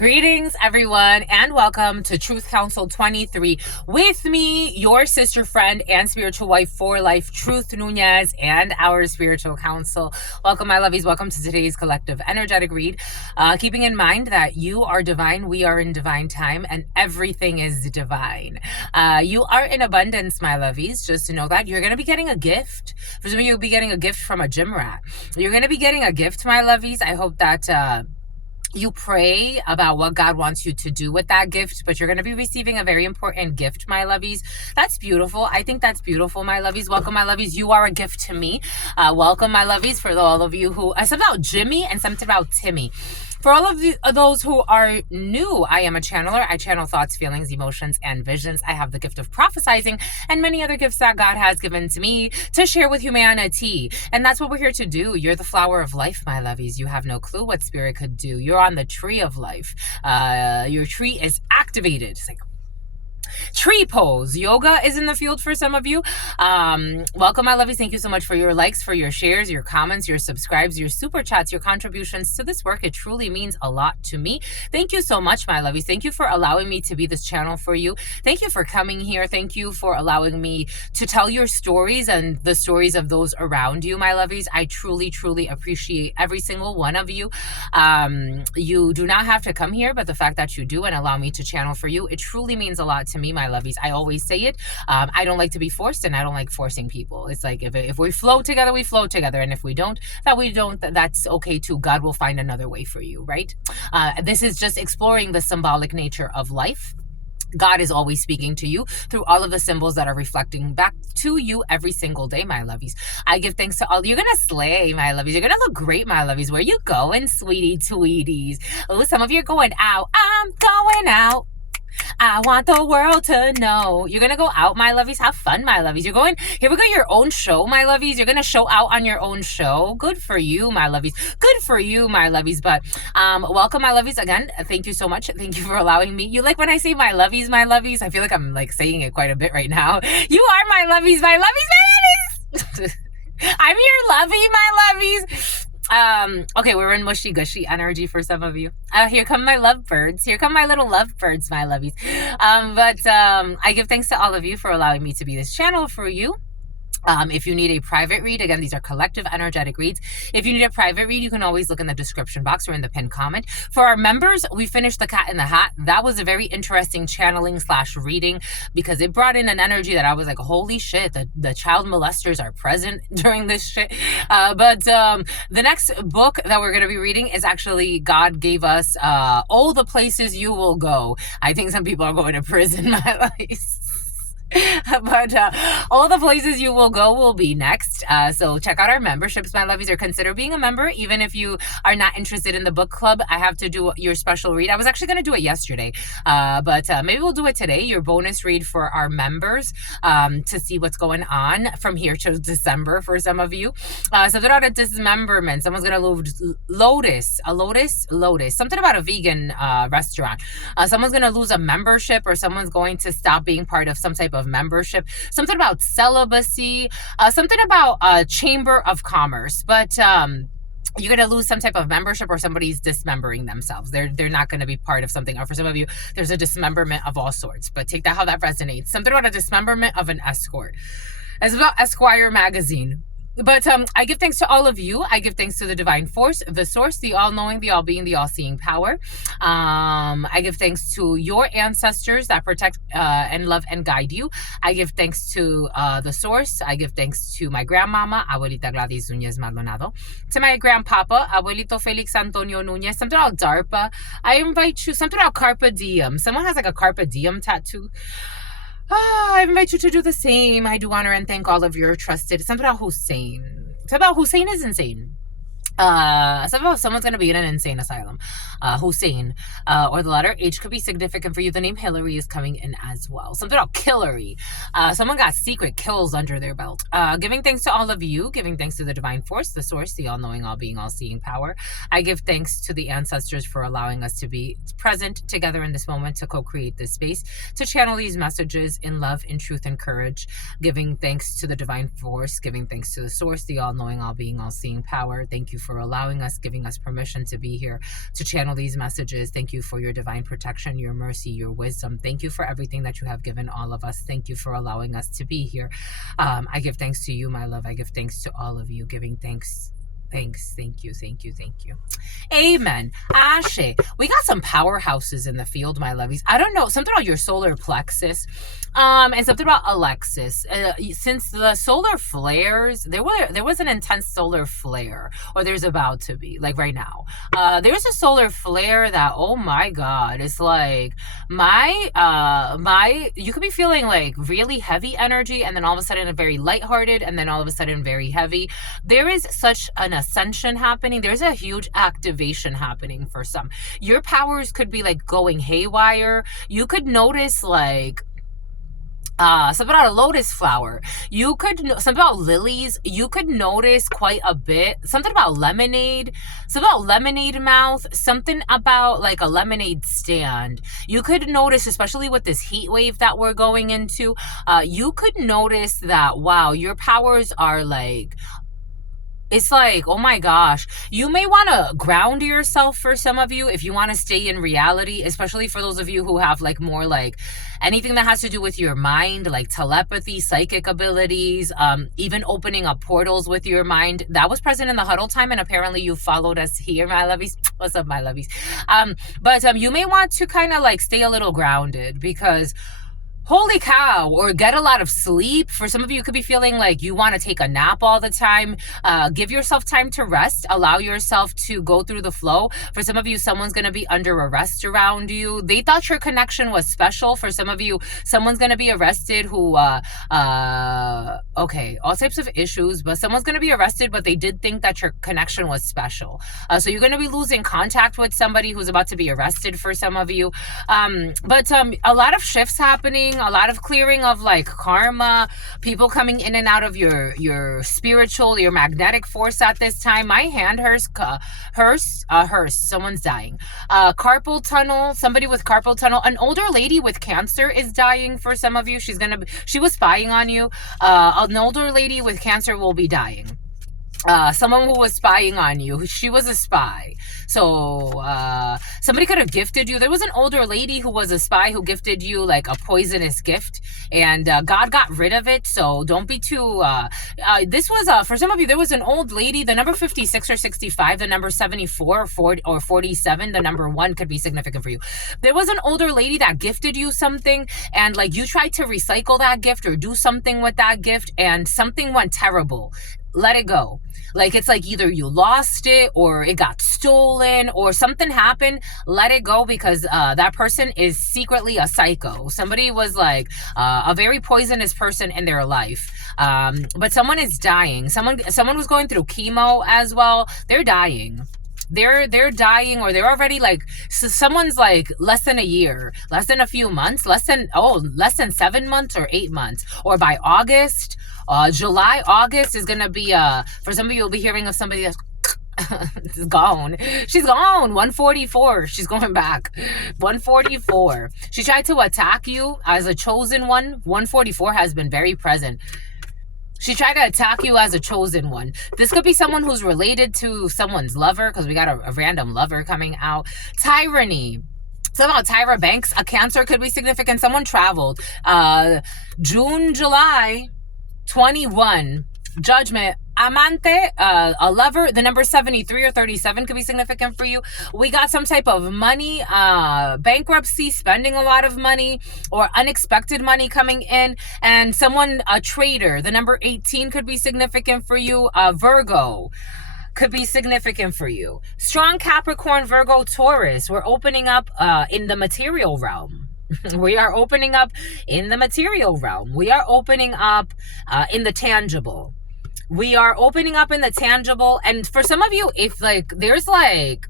Greetings, everyone, and welcome to Truth Council 23 with me, your sister friend and spiritual wife for life, Truth Nunez, and our spiritual counsel. Welcome, my lovies. Welcome to today's collective energetic read. Keeping in mind that you are divine, we are in divine time, and everything is divine. You are in abundance, my lovies. Just to know that you're going to be getting a gift. For some of you, you'll be getting a gift from a gym rat. You're going to be getting a gift, my lovies. I hope that you pray about what God wants you to do with that gift, but you're going to be receiving a very important gift, my lovies. That's beautiful. I think that's beautiful, my lovies. Welcome, my lovies. You are a gift to me. Welcome, my lovies, for all of you who... something about Jimmy and something about Timmy. For all of those who are new, I am a channeler. I channel thoughts, feelings, emotions, and visions. I have the gift of prophesizing and many other gifts that God has given to me to share with humanity. And that's what we're here to do. You're the flower of life, my lovies. You have no clue what spirit could do. You're on the tree of life. Your tree is activated. It's like tree pose. Yoga is in the field for some of you. Welcome, my lovies. Thank you so much for your likes, for your shares, your comments, your subscribes, your super chats, your contributions to this work. It truly means a lot to me. Thank you so much, my lovies. Thank you for allowing me to be this channel for you. Thank you for coming here. Thank you for allowing me to tell your stories and the stories of those around you, my lovies. I truly, truly appreciate every single one of you. You do not have to come here, but the fact that you do and allow me to channel for you, it truly means a lot to me, my lovies. I always say it. I don't like to be forced, and I don't like forcing people. It's like if we flow together, we flow together, and if we don't, that's okay too. God will find another way for you, right? This is just exploring the symbolic nature of life. God is always speaking to you through all of the symbols that are reflecting back to you every single day, my lovies. I give thanks to all. You're going to slay, my lovies. You're going to look great, my lovies. Where you going, sweetie tweeties? Oh, some of you are going out. I'm going out. I want the world to know. You're going to go out, my lovies. Have fun, my lovies. You're going, here we go, your own show, my lovies. You're going to show out on your own show. Good for you, my lovies. Good for you, my lovies. But welcome, my lovies. Again, thank you so much. Thank you for allowing me. You like when I say my lovies, my lovies? I feel like I'm like saying it quite a bit right now. You are my lovies, my lovies, my lovies. I'm your lovey, my lovies. Okay, we're in mushy gushy energy for some of you. Here come my lovebirds. Here come my little lovebirds, my lovies. I give thanks to all of you for allowing me to be this channel for you. If you need a private read, again, these are collective energetic reads. If you need a private read, you can always look in the description box or in the pinned comment. For our members, we finished The Cat in the Hat. That was a very interesting channeling / reading because it brought in an energy that I was like, holy shit, the child molesters are present during this shit. But the next book that we're going to be reading is actually God gave us all the places you will go. I think some people are going to prison, my life. But all the places you will go will be next. So check out our memberships, my lovies, or consider being a member. Even if you are not interested in the book club, I have to do your special read. I was actually going to do it yesterday, but maybe we'll do it today. Your bonus read for our members to see what's going on from here to December for some of you. Something about a dismemberment. Someone's going to lose lotus. Something about a vegan restaurant. Someone's going to lose a membership, or someone's going to stop being part of some type of membership, something about celibacy, something about a chamber of commerce, but you're going to lose some type of membership, or somebody's dismembering themselves. They're not going to be part of something. Or for some of you, there's a dismemberment of all sorts, but take that how that resonates. Something about a dismemberment of an escort. It's about Esquire magazine. But I give thanks to all of you. I give thanks to the divine force, the source, the all-knowing, the all-being, the all-seeing power. I give thanks to your ancestors that protect and love and guide you. I give thanks to the source. I give thanks to my grandmama, Abuelita Gladys Nunez Maldonado. To my grandpapa, Abuelito Felix Antonio Nunez. Something about DARPA. I invite you. Something about Carpe Diem. Someone has like a Carpe Diem tattoo. I invite you to do the same. I do honor and thank all of your trusted. Something about Hussein. Something about Hussein is insane. Something about someone's going to be in an insane asylum. Hussein, or the letter H could be significant for you. The name Hillary is coming in as well. Something about Killery. Someone got secret kills under their belt. Giving thanks to all of you. Giving thanks to the divine force, the source, the all-knowing, all-being, all-seeing power. I give thanks to the ancestors for allowing us to be present together in this moment to co-create this space, to channel these messages in love, in truth, and courage. Giving thanks to the divine force. Giving thanks to the source, the all-knowing, all-being, all-seeing power. Thank you for allowing us, giving us permission to be here, to channel these messages. Thank you for your divine protection, your mercy, your wisdom. Thank you for everything that you have given all of us. Thank you for allowing us to be here. I give thanks to you, my love. I give thanks to all of you, giving thanks. Thanks. Thank you. Thank you. Thank you. Amen. Ashe. We got some powerhouses in the field, my lovies. I don't know. Something about your solar plexus. And something about Alexis. Since the solar flares, there was an intense solar flare, or there's about to be, like right now. There's a solar flare that, oh my God, it's like you could be feeling like really heavy energy, and then all of a sudden very lighthearted, and then all of a sudden very heavy. There is such an ascension happening. There's a huge activation happening for some. Your powers could be like going haywire. You could notice like something about a lotus flower. You could something about lilies. You could notice quite a bit. Something about lemonade. Something about lemonade mouth. Something about like a lemonade stand. You could notice, especially with this heat wave that we're going into, you could notice that, wow, your powers are like, it's like, oh my gosh, you may want to ground yourself for some of you if you want to stay in reality, especially for those of you who have like more like anything that has to do with your mind, like telepathy, psychic abilities, even opening up portals with your mind. That was present in the huddle time, and apparently you followed us here, my lovies. What's up, my lovies? But you may want to kind of like stay a little grounded, because holy cow, or get a lot of sleep. For some of you, could be feeling like you want to take a nap all the time. Give yourself time to rest. Allow yourself to go through the flow. For some of you, someone's going to be under arrest around you. They thought your connection was special. For some of you, someone's going to be arrested who, okay, all types of issues, but someone's going to be arrested, but they did think that your connection was special. So you're going to be losing contact with somebody who's about to be arrested for some of you. But a lot of shifts happening, a lot of clearing of like karma, people coming in and out of your spiritual, your magnetic force at this time. My hand hurts, someone's dying. Carpal tunnel, somebody with carpal tunnel. An older lady with cancer is dying for some of you. She was spying on you. An older lady with cancer will be dying. Someone who was spying on you, she was a spy. So somebody could have gifted you. There was an older lady who was a spy who gifted you like a poisonous gift, and God got rid of it. So don't be too this was for some of you, there was an old lady. The number 56 or 65, the number 74 or 40 or 47, the number 1 could be significant for you. There was an older lady that gifted you something, and like you tried to recycle that gift or do something with that gift, and something went terrible. Let it go. Like, it's like either you lost it or it got stolen or something happened. Let it go, because that person is secretly a psycho. Somebody was like a very poisonous person in their life. But someone is dying. Someone was going through chemo as well. They're dying. They're dying, or they're already like, so someone's like less than a year, less than a few months, less than 7 months or 8 months, or by August, July, August is gonna be for some of you, you'll be hearing of somebody that's gone. She's gone. 144. She's going back. 144. She tried to attack you as a chosen one. 144 has been very present. She tried to attack you as a chosen one. This could be someone who's related to someone's lover, because we got a random lover coming out. Tyranny. Somehow Tyra Banks, a cancer could be significant. Someone traveled. June, July 21. Judgment. Amante, a lover. The number 73 or 37 could be significant for you. We got some type of money, bankruptcy, spending a lot of money, or unexpected money coming in. And someone, a trader. The number 18 could be significant for you. Virgo could be significant for you. Strong Capricorn, Virgo, Taurus. We're opening up in the material realm. We are opening up in the material realm. We are opening up in the tangible. We are opening up in the tangible. And for some of you, if like there's like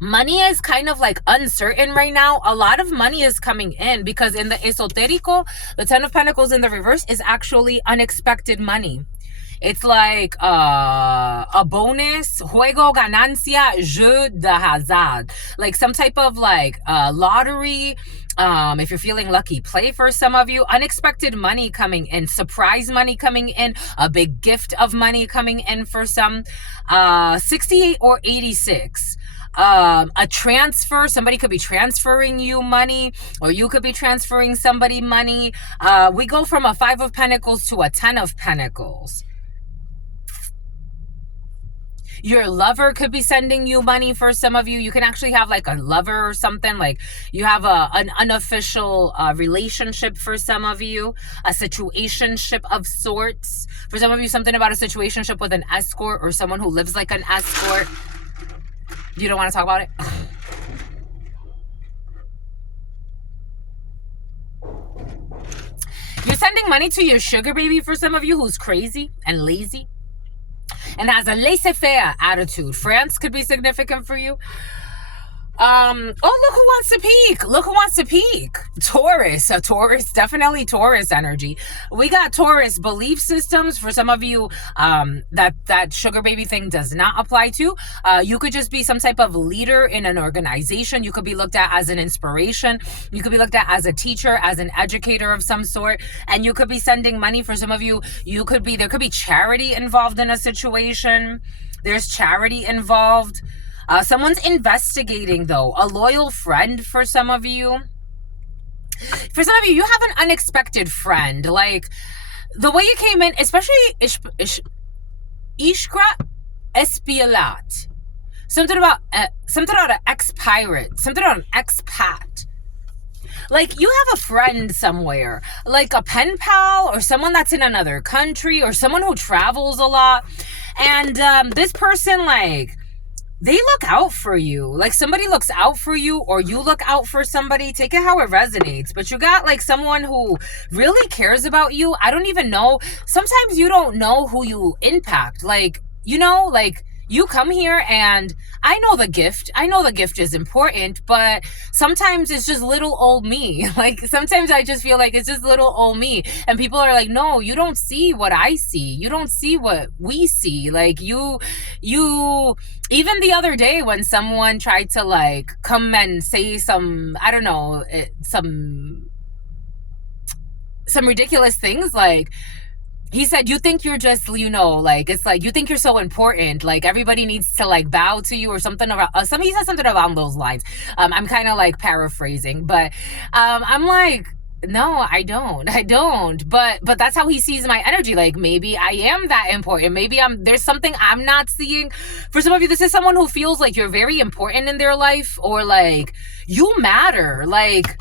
money is kind of like uncertain right now, a lot of money is coming in, because in the esoterico, the 10 of Pentacles in the reverse is actually unexpected money. It's like a bonus, juego ganancia, jeu de hazard, like some type of like lottery. If you're feeling lucky, play for some of you. Unexpected money coming in, surprise money coming in, a big gift of money coming in for some. 68 or 86. A transfer, somebody could be transferring you money, or you could be transferring somebody money. We go from a 5 of Pentacles to a 10 of Pentacles. Your lover could be sending you money for some of you. You can actually have like a lover or something, like you have an unofficial relationship for some of you, a situationship of sorts. For some of you, something about a situationship with an escort or someone who lives like an escort. You don't want to talk about it? You're sending money to your sugar baby for some of you who's crazy and lazy and has a laissez-faire attitude. France could be significant for you. Oh, look who wants to peak. Look who wants to peak. Taurus. A Taurus, definitely Taurus energy. We got Taurus belief systems. For some of you, that sugar baby thing does not apply to. You could just be some type of leader in an organization. You could be looked at as an inspiration. You could be looked at as a teacher, as an educator of some sort. And you could be sending money. For some of you, there could be charity involved in a situation. There's charity involved. Someone's investigating, though. A loyal friend for some of you. For some of you, you have an unexpected friend. Like, the way you came in, especially Ishkra Espiolat. Something about an ex-pirate. Something about an expat. Like, you have a friend somewhere. Like a pen pal or someone that's in another country or someone who travels a lot. And this person, like, they look out for you. Like, somebody looks out for you, or you look out for somebody. Take it how it resonates. But you got like someone who really cares about you. I don't even know. Sometimes you don't know who you impact. Like, you know, like you come here and I know the gift is important, but sometimes it's just little old me. Like, sometimes I just feel like it's just little old me. And people are like, no, you don't see what I see. You don't see what we see. Like, you, even the other day when someone tried to like come and say some, I don't know, some ridiculous things, like, he said, you think you're just, you know, like, it's like, you think you're so important, like, everybody needs to, like, bow to you or something around, he said something around those lines. I'm kind of, like, paraphrasing, but I'm like, no, I don't. But that's how he sees my energy. Like, maybe I am that important. Maybe there's something I'm not seeing. For some of you, this is someone who feels like you're very important in their life, or, like, you matter, like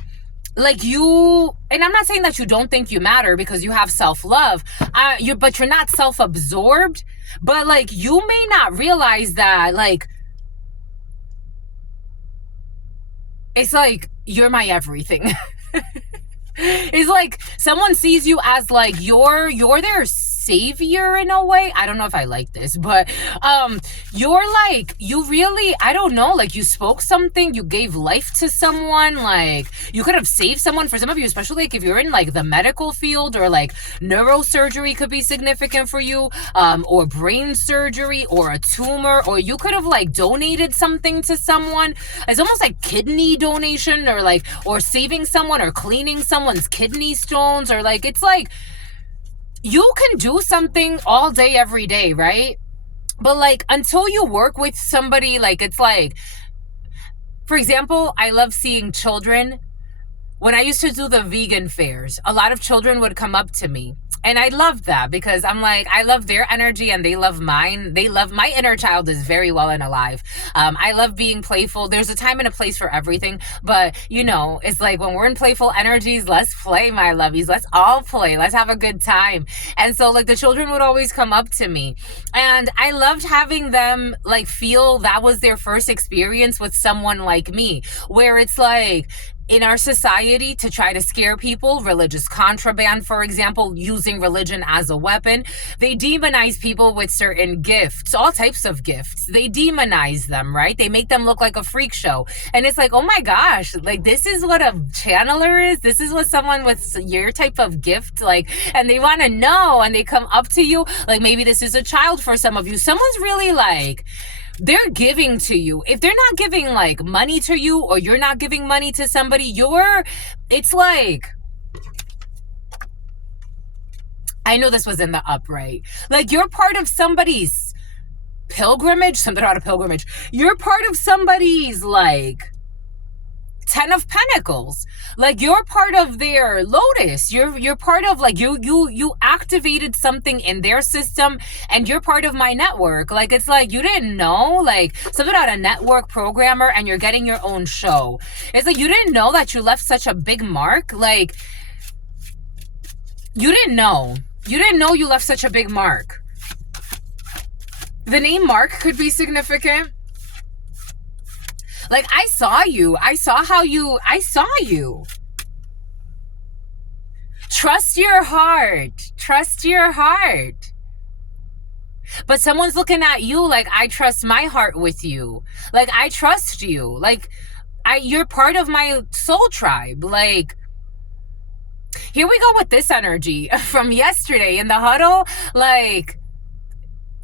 you, and I'm not saying that you don't think you matter, because you have self-love, but you're not self-absorbed, but like you may not realize that, like, it's like you're my everything. It's like someone sees you as like you're their savior in a way. I don't know if I like this, but you're like, you really, I don't know, like you spoke something, you gave life to someone, like you could have saved someone. For some of you, especially like if you're in like the medical field, or like neurosurgery could be significant for you, or brain surgery, or a tumor, or you could have like donated something to someone. It's almost like kidney donation, or like, or saving someone, or cleaning someone's kidney stones, or like, it's like you can do something all day, every day, right? But like, until you work with somebody, like, it's like, for example, I love seeing children. When I used to do the vegan fairs, a lot of children would come up to me. And I loved that, because I'm like, I love their energy and they love mine. They love, my inner child is very well and alive. I love being playful. There's a time and a place for everything. But, you know, it's like when we're in playful energies, let's play, my lovies. Let's all play. Let's have a good time. And so, like, the children would always come up to me. And I loved having them, like, feel that was their first experience with someone like me, where it's like, in our society to try to scare people. Religious contraband, for example, using religion as a weapon. They demonize people with certain gifts, all types of gifts. They demonize them, right? They make them look like a freak show. And it's like, oh my gosh, like this is what a channeler is. This is what someone with your type of gift, like, and they want to know, and they come up to you. Like maybe this is a child for some of you. Someone's really like, they're giving to you. If they're not giving like money to you, or you're not giving money to somebody, it's like, I know this was in the upright. Like you're part of somebody's pilgrimage, something about a pilgrimage. You're part of somebody's like 10 of Pentacles. Like you're part of their Lotus. You're part of like you activated something in their system, and you're part of my network. Like it's like you didn't know, like something about a network programmer, and you're getting your own show. It's like you didn't know that you left such a big mark. Like you didn't know. You didn't know you left such a big mark. The name Mark could be significant. Like, I saw you. I saw you. Trust your heart. Trust your heart. But someone's looking at you like, I trust my heart with you. Like, I trust you. Like, you're part of my soul tribe. Like, here we go with this energy from yesterday in the huddle. Like,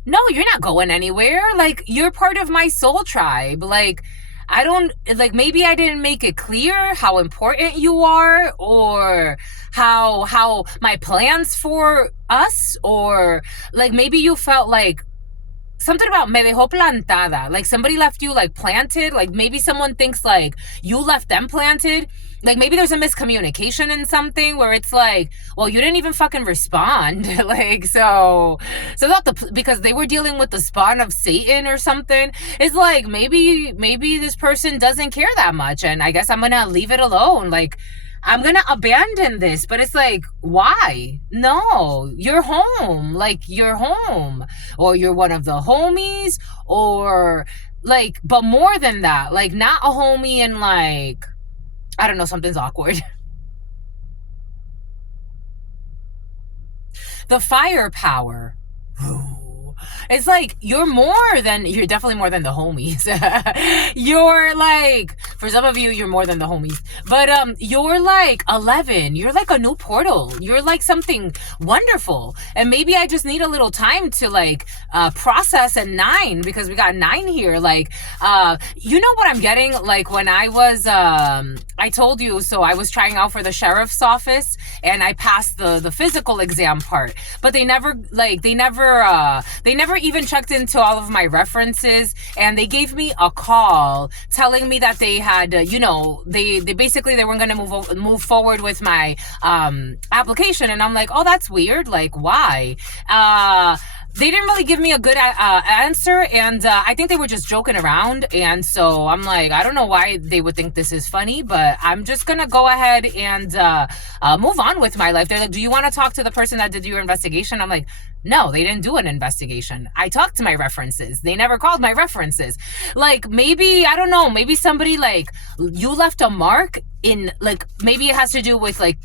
no, you're not going anywhere. Like, you're part of my soul tribe. Like, I don't, like, maybe I didn't make it clear how important you are, or how my plans for us, or like maybe you felt like something about me dejó plantada, like somebody left you like planted. Like maybe someone thinks like you left them planted. Like maybe there's a miscommunication in something where it's like, well, you didn't even fucking respond. Like, so not because they were dealing with the spawn of Satan or something. It's like, maybe this person doesn't care that much, and I guess I'm gonna leave it alone. Like, I'm gonna abandon this. But it's like, why? No, you're home. Like, you're home. Or you're one of the homies, or like, but more than that, like not a homie and like, I don't know, something's awkward. The firepower. It's like, you're definitely more than the homies. You're like, for some of you, you're more than the homies. But you're like 11. You're like a new portal. You're like something wonderful. And maybe I just need a little time to like process a 9, because we got 9 here. Like, you know what I'm getting? Like when I was, I told you, so I was trying out for the sheriff's office, and I passed the physical exam part. But they never even checked into all of my references, and they gave me a call telling me that they had, they basically, they weren't going to move forward with my application. And I'm like, oh, that's weird. Like, why? They didn't really give me a good answer, and I think they were just joking around. And so I'm like, I don't know why they would think this is funny, but I'm just gonna go ahead and move on with my life. They're like, do you want to talk to the person that did your investigation? I'm like, no, they didn't do an investigation. I talked to my references. They never called my references. Like, maybe, I don't know, maybe somebody, like, you left a mark in, like, maybe it has to do with, like,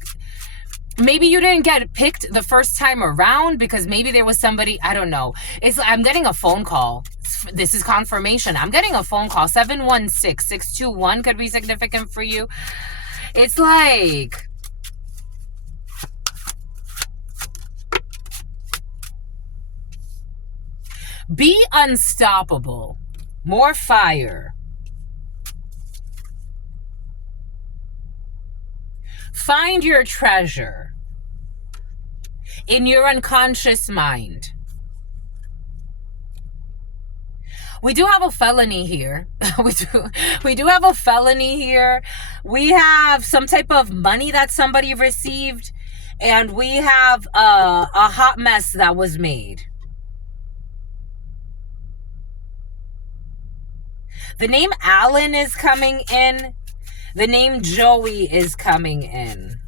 maybe you didn't get picked the first time around, because maybe there was somebody, I don't know. I'm getting a phone call. This is confirmation. I'm getting a phone call. 716-621 could be significant for you. It's like, be unstoppable. More fire. Find your treasure in your unconscious mind. We do have a felony here. We do have a felony here. We have some type of money that somebody received, and we have a hot mess that was made. The name Alan is coming in. The name Joey is coming in.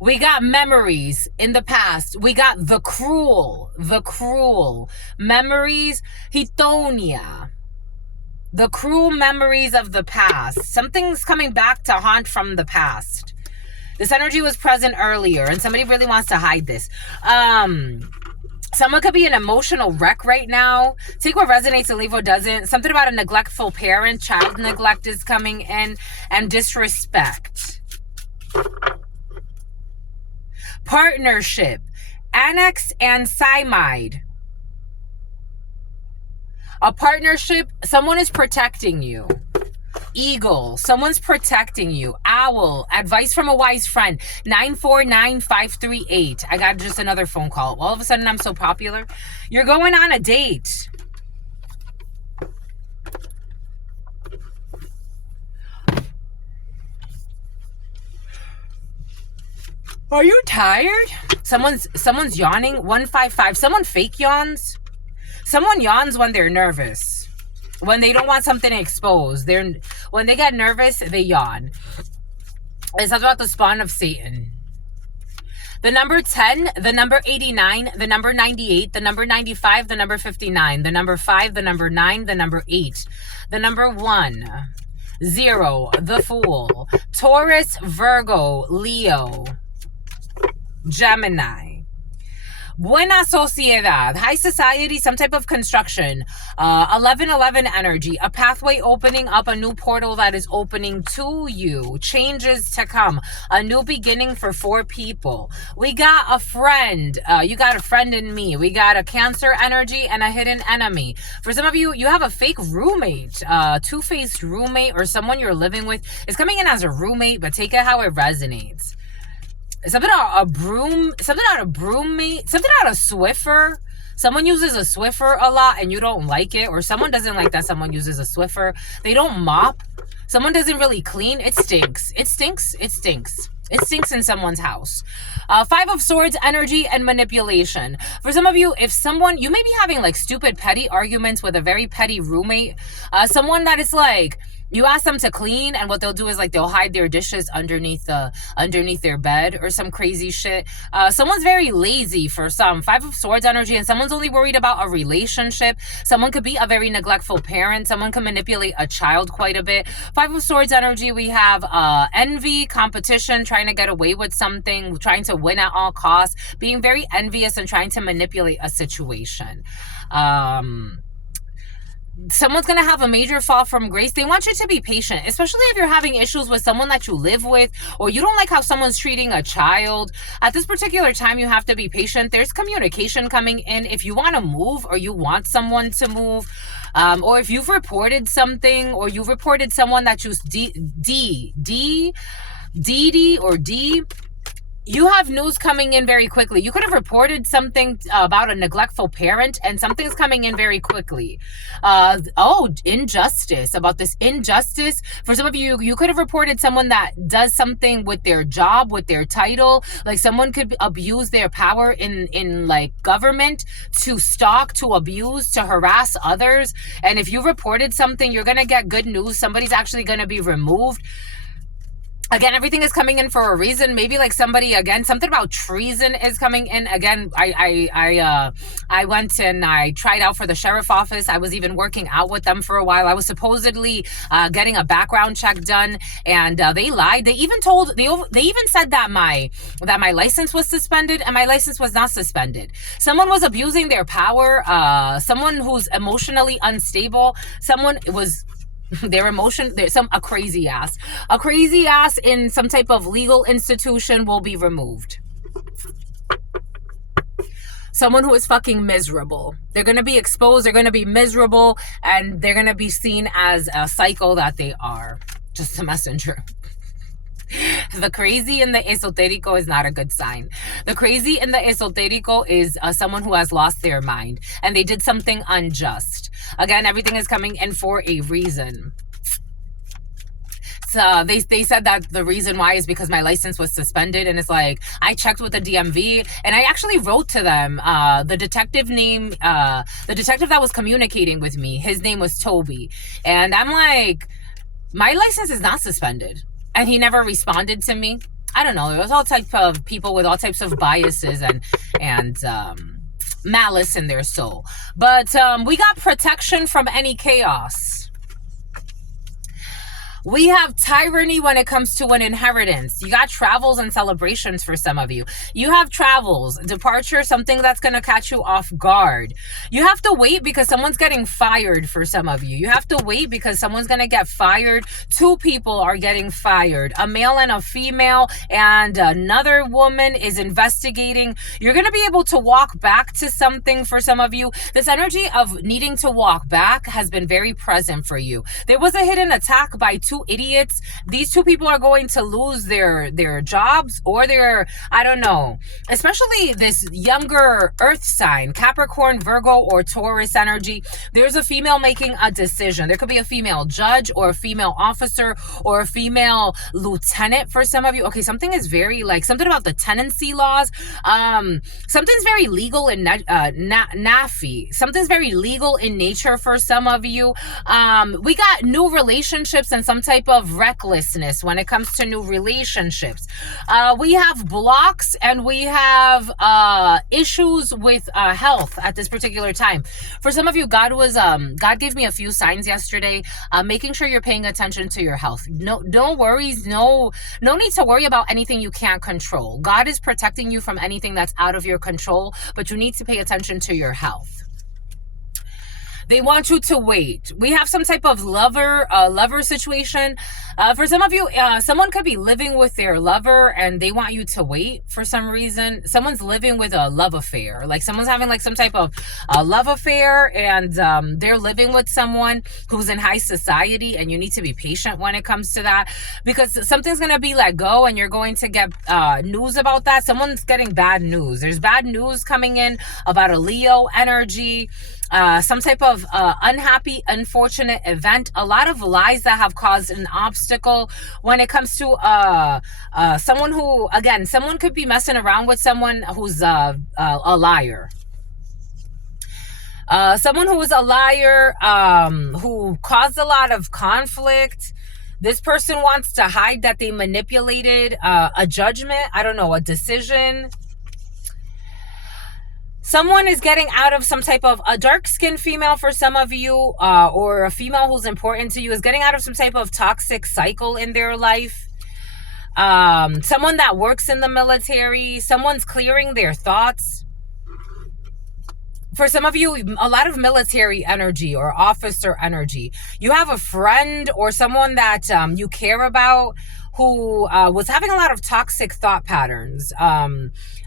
We got memories in the past. We got the cruel memories. Hitonia. The cruel memories of the past. Something's coming back to haunt from the past. This energy was present earlier, and somebody really wants to hide this. Someone could be an emotional wreck right now. Take what resonates and leave what doesn't. Something about a neglectful parent. Child neglect is coming in. And disrespect. Partnership. Annex and Simide. A partnership. Someone is protecting you. Eagle, someone's protecting you. Owl, advice from a wise friend. 949538. I got just another phone call. All of a sudden, I'm so popular. You're going on a date. Are you tired? Someone's yawning. 155. Someone fake yawns. Someone yawns when they're nervous. When they don't want something exposed. When they get nervous, they yawn. It's about the spawn of Satan. The number 10, the number 89, the number 98, the number 95, the number 59, the number 5, the number 9, the number 8, the number 1, 0, the Fool, Taurus, Virgo, Leo, Gemini. Buena sociedad, high society, some type of construction, 1111 energy, a pathway opening up, a new portal that is opening to you, changes to come, a new beginning for 4 people. We got a friend, you got a friend in me. We got a Cancer energy and a hidden enemy. For some of you, you have a fake roommate, two-faced roommate, or someone you're living with is coming in as a roommate, but take it how it resonates. Something out of broommate, something out of Swiffer. Someone uses a Swiffer a lot and you don't like it, or someone doesn't like that someone uses a Swiffer. They don't mop. Someone doesn't really clean. It stinks. It stinks. It stinks. It stinks in someone's house. 5 of Swords energy and manipulation. For some of you, if someone, you may be having like stupid petty arguments with a very petty roommate. Someone that is like, you ask them to clean, and what they'll do is like they'll hide their dishes underneath their bed or some crazy shit. Someone's very lazy for some. 5 of Swords energy, and someone's only worried about a relationship. Someone could be a very neglectful parent. Someone can manipulate a child quite a bit. 5 of Swords energy, we have envy, competition, trying to get away with something, trying to win at all costs, being very envious and trying to manipulate a situation. Someone's going to have a major fall from grace. They want you to be patient, especially if you're having issues with someone that you live with, or you don't like how someone's treating a child. At this particular time, you have to be patient. There's communication coming in. If you want to move, or you want someone to move, or if you've reported something, or you've reported someone that you D, you have news coming in very quickly. You could have reported something about a neglectful parent, and something's coming in very quickly. Injustice. About this injustice. For some of you, you could have reported someone that does something with their job, with their title. Like someone could abuse their power in like government to stalk, to abuse, to harass others. And if you reported something, you're going to get good news. Somebody's actually going to be removed. Again, everything is coming in for a reason. Maybe like somebody, again, something about treason is coming in. Again, I went and I tried out for the sheriff office. I was even working out with them for a while. I was supposedly getting a background check done, and they lied. They even said that my license was suspended, and my license was not suspended. Someone was abusing their power. Someone who's emotionally unstable. Someone was. A crazy ass in some type of legal institution will be removed. Someone who is fucking miserable. They're going to be exposed. They're going to be miserable, and they're going to be seen as a psycho that they are. Just a messenger. The crazy in the esoterico is not a good sign. The crazy in the esoterico is someone who has lost their mind, and they did something unjust. Again, everything is coming in for a reason. So they said that the reason why is because my license was suspended, and it's like, I checked with the DMV, and I actually wrote to them. The detective that was communicating with me, his name was Toby, and I'm like, my license is not suspended. And he never responded to me. I don't know. There was all types of people with all types of biases and malice in their soul. But we got protection from any chaos. We have tyranny when it comes to an inheritance. You got travels and celebrations for some of you. You have travels, departure, something that's going to catch you off guard. You have to wait because someone's getting fired for some of you. You have to wait because someone's going to get fired. Two people are getting fired, a male and a female, and another woman is investigating. You're going to be able to walk back to something for some of you. This energy of needing to walk back has been very present for you. There was a hidden attack by two idiots. These two people are going to lose their jobs or their, I don't know, especially this younger earth sign, Capricorn, Virgo, or Taurus energy. There's a female making a decision. There could be a female judge or a female officer or a female lieutenant for some of you. Okay, something is very like something about the tenancy laws. Something's very legal in NAFI. Something's very legal in nature for some of you. We got new relationships and some type of recklessness when it comes to new relationships. We have blocks and we have issues with health at this particular time. For some of you, God gave me a few signs yesterday, making sure you're paying attention to your health. No worries, no need to worry about anything you can't control. God is protecting you from anything that's out of your control, but you need to pay attention to your health. They want you to wait. We have some type of lover situation. For some of you, someone could be living with their lover and they want you to wait for some reason. Someone's living with a love affair. Like someone's having like some type of love affair and they're living with someone who's in high society, and you need to be patient when it comes to that because something's going to be let go and you're going to get news about that. Someone's getting bad news. There's bad news coming in about a Leo energy. Some type of unhappy, unfortunate event, a lot of lies that have caused an obstacle when it comes to someone who, again, someone could be messing around with someone who's a liar. Someone who is a liar, who caused a lot of conflict. This person wants to hide that they manipulated a judgment, I don't know, a decision. Someone is getting out of some type of, a dark-skinned female for some of you, or a female who's important to you is getting out of some type of toxic cycle in their life. Someone that works in the military, someone's clearing their thoughts. For some of you, a lot of military energy or officer energy. You have a friend or someone that you care about who was having a lot of toxic thought patterns.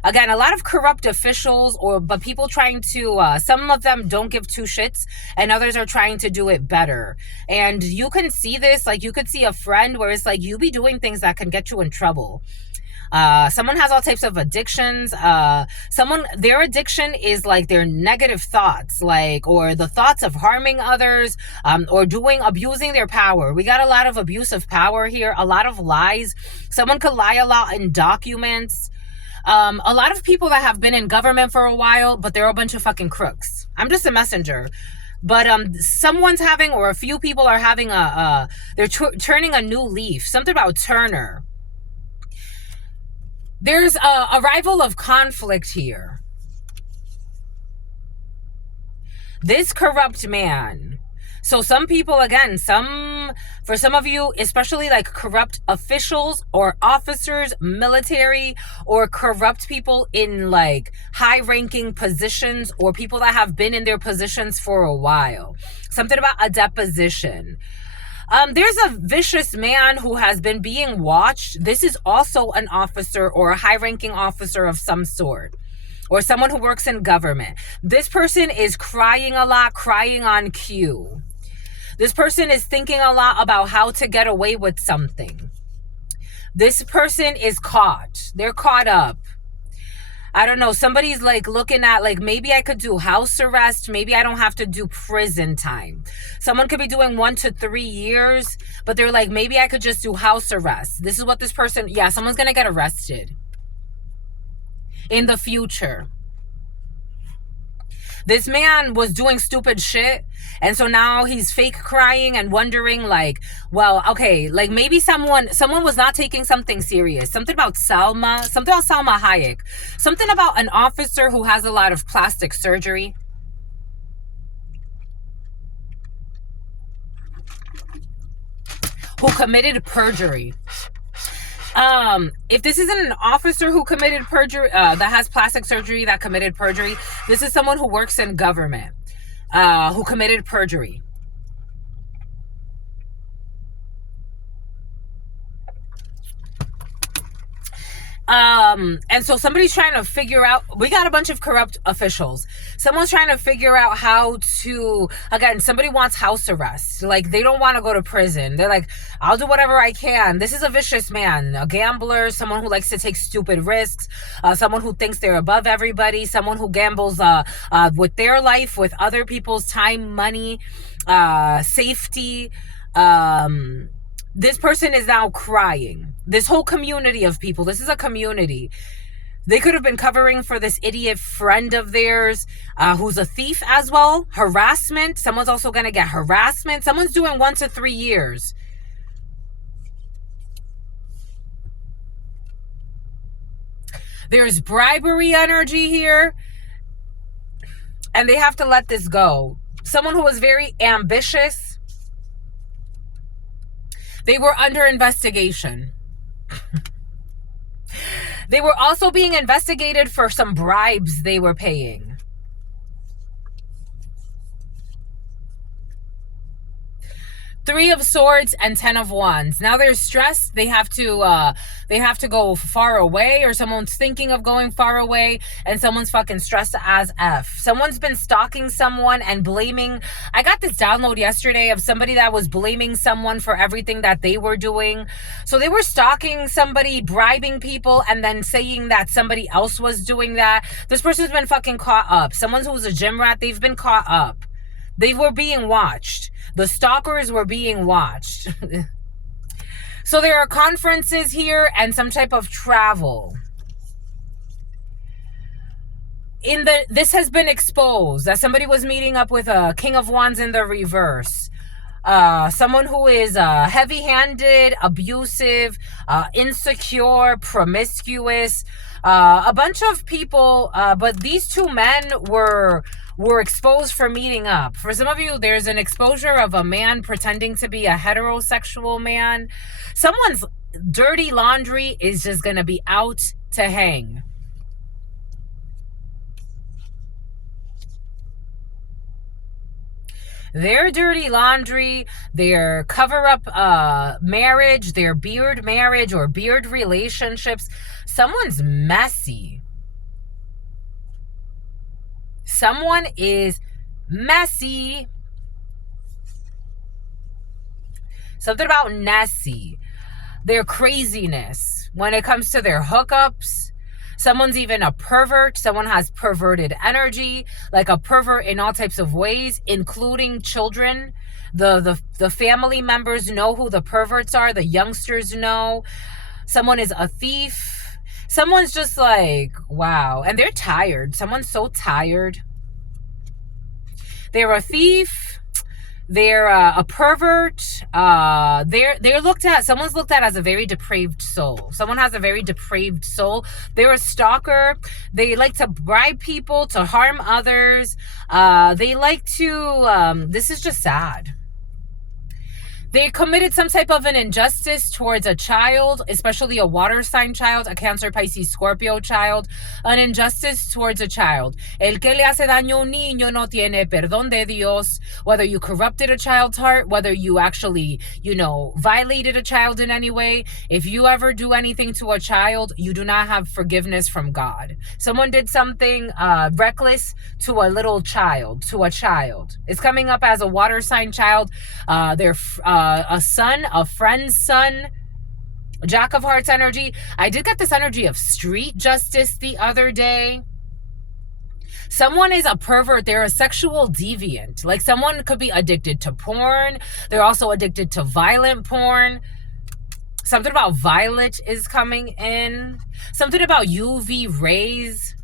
Again, a lot of corrupt officials, but people trying to, some of them don't give two shits and others are trying to do it better. And you can see this, like you could see a friend where it's like you be doing things that can get you in trouble. Someone has all types of addictions. Their addiction is like their negative thoughts, like, or the thoughts of harming others, or abusing their power. We got a lot of abuse of power here, a lot of lies. Someone could lie a lot in documents. A lot of people that have been in government for a while, but they're a bunch of fucking crooks. I'm just a messenger. But someone's having, or a few people are having they're turning a new leaf. Something about Turner. There's a arrival of conflict here. This corrupt man. So some people, again, for some of you, especially like corrupt officials or officers, military, or corrupt people in like high-ranking positions or people that have been in their positions for a while. Something about a deposition. There's a vicious man who has been being watched. This is also an officer or a high-ranking officer of some sort, or someone who works in government. This person is crying a lot, crying on cue. This person is thinking a lot about how to get away with something. This person is caught. They're caught up. I don't know. Somebody's like looking at like, maybe I could do house arrest. Maybe I don't have to do prison time. Someone could be doing 1 to 3 years, but they're like, maybe I could just do house arrest. This is what this person, yeah, someone's going to get arrested in the future. This man was doing stupid shit, and so now he's fake crying and wondering like, well, okay, like maybe someone was not taking something serious. Something about Salma Hayek. Something about an officer who has a lot of plastic surgery. who committed perjury. If this isn't an officer who committed perjury, that has plastic surgery, that committed perjury, this is someone who works in government, who committed perjury. And so somebody's trying to figure out, we got a bunch of corrupt officials. Someone's trying to figure out how to, again, somebody wants house arrest. Like, they don't want to go to prison. They're like, I'll do whatever I can. This is a vicious man, a gambler, someone who likes to take stupid risks, someone who thinks they're above everybody, someone who gambles with their life, with other people's time, money, safety. This person is now crying. This whole community of people, this is a community. They could have been covering for this idiot friend of theirs who's a thief as well. Harassment. Someone's also going to get harassment. Someone's doing 1 to 3 years. There's bribery energy here. And they have to let this go. Someone who was very ambitious. They were under investigation. They were also being investigated for some bribes they were paying. Three of Swords and 10 of Wands. Now they're stressed. They have to go far away, or someone's thinking of going far away, and someone's fucking stressed as F. Someone's been stalking someone and blaming. I got this download yesterday of somebody that was blaming someone for everything that they were doing. So they were stalking somebody, bribing people, and then saying that somebody else was doing that. This person's been fucking caught up. Someone who's a gym rat, they've been caught up. They were being watched. The stalkers were being watched. So there are conferences here and some type of travel. This has been exposed that somebody was meeting up with a King of Wands in the reverse. Someone who is heavy-handed, abusive, insecure, promiscuous. A bunch of people, but these two men were exposed for meeting up. For some of you, there's an exposure of a man pretending to be a heterosexual man. Someone's dirty laundry is just going to be out to hang. Their dirty laundry, their cover-up marriage, their beard marriage or beard relationships. Someone's messy. Someone is messy. Something about Nessie. Their craziness when it comes to their hookups. Someone's even a pervert. Someone has perverted energy, like a pervert in all types of ways, including children. The family members know who the perverts are. The youngsters know. Someone is a thief. Someone's just like, wow. And they're tired. Someone's so tired. They're a thief. They're a pervert. They're looked at. Someone's looked at as a very depraved soul. Someone has a very depraved soul. They're a stalker. They like to bribe people, to harm others. They like to. This is just sad. They committed some type of an injustice towards a child, especially a water sign child, a Cancer, Pisces, Scorpio child. An injustice towards a child. El que le hace daño a un niño no tiene perdón de Dios. Whether you corrupted a child's heart, whether you actually, violated a child in any way. If you ever do anything to a child, you do not have forgiveness from God. Someone did something reckless to a little child, to a child. It's coming up as a water sign child. They're a son, a friend's son. Jack of Hearts energy. I did get this energy of street justice the other day. Someone is a pervert. They're a sexual deviant. Like, someone could be addicted to porn. They're also addicted to violent porn. Something about violet is coming in. Something about UV rays.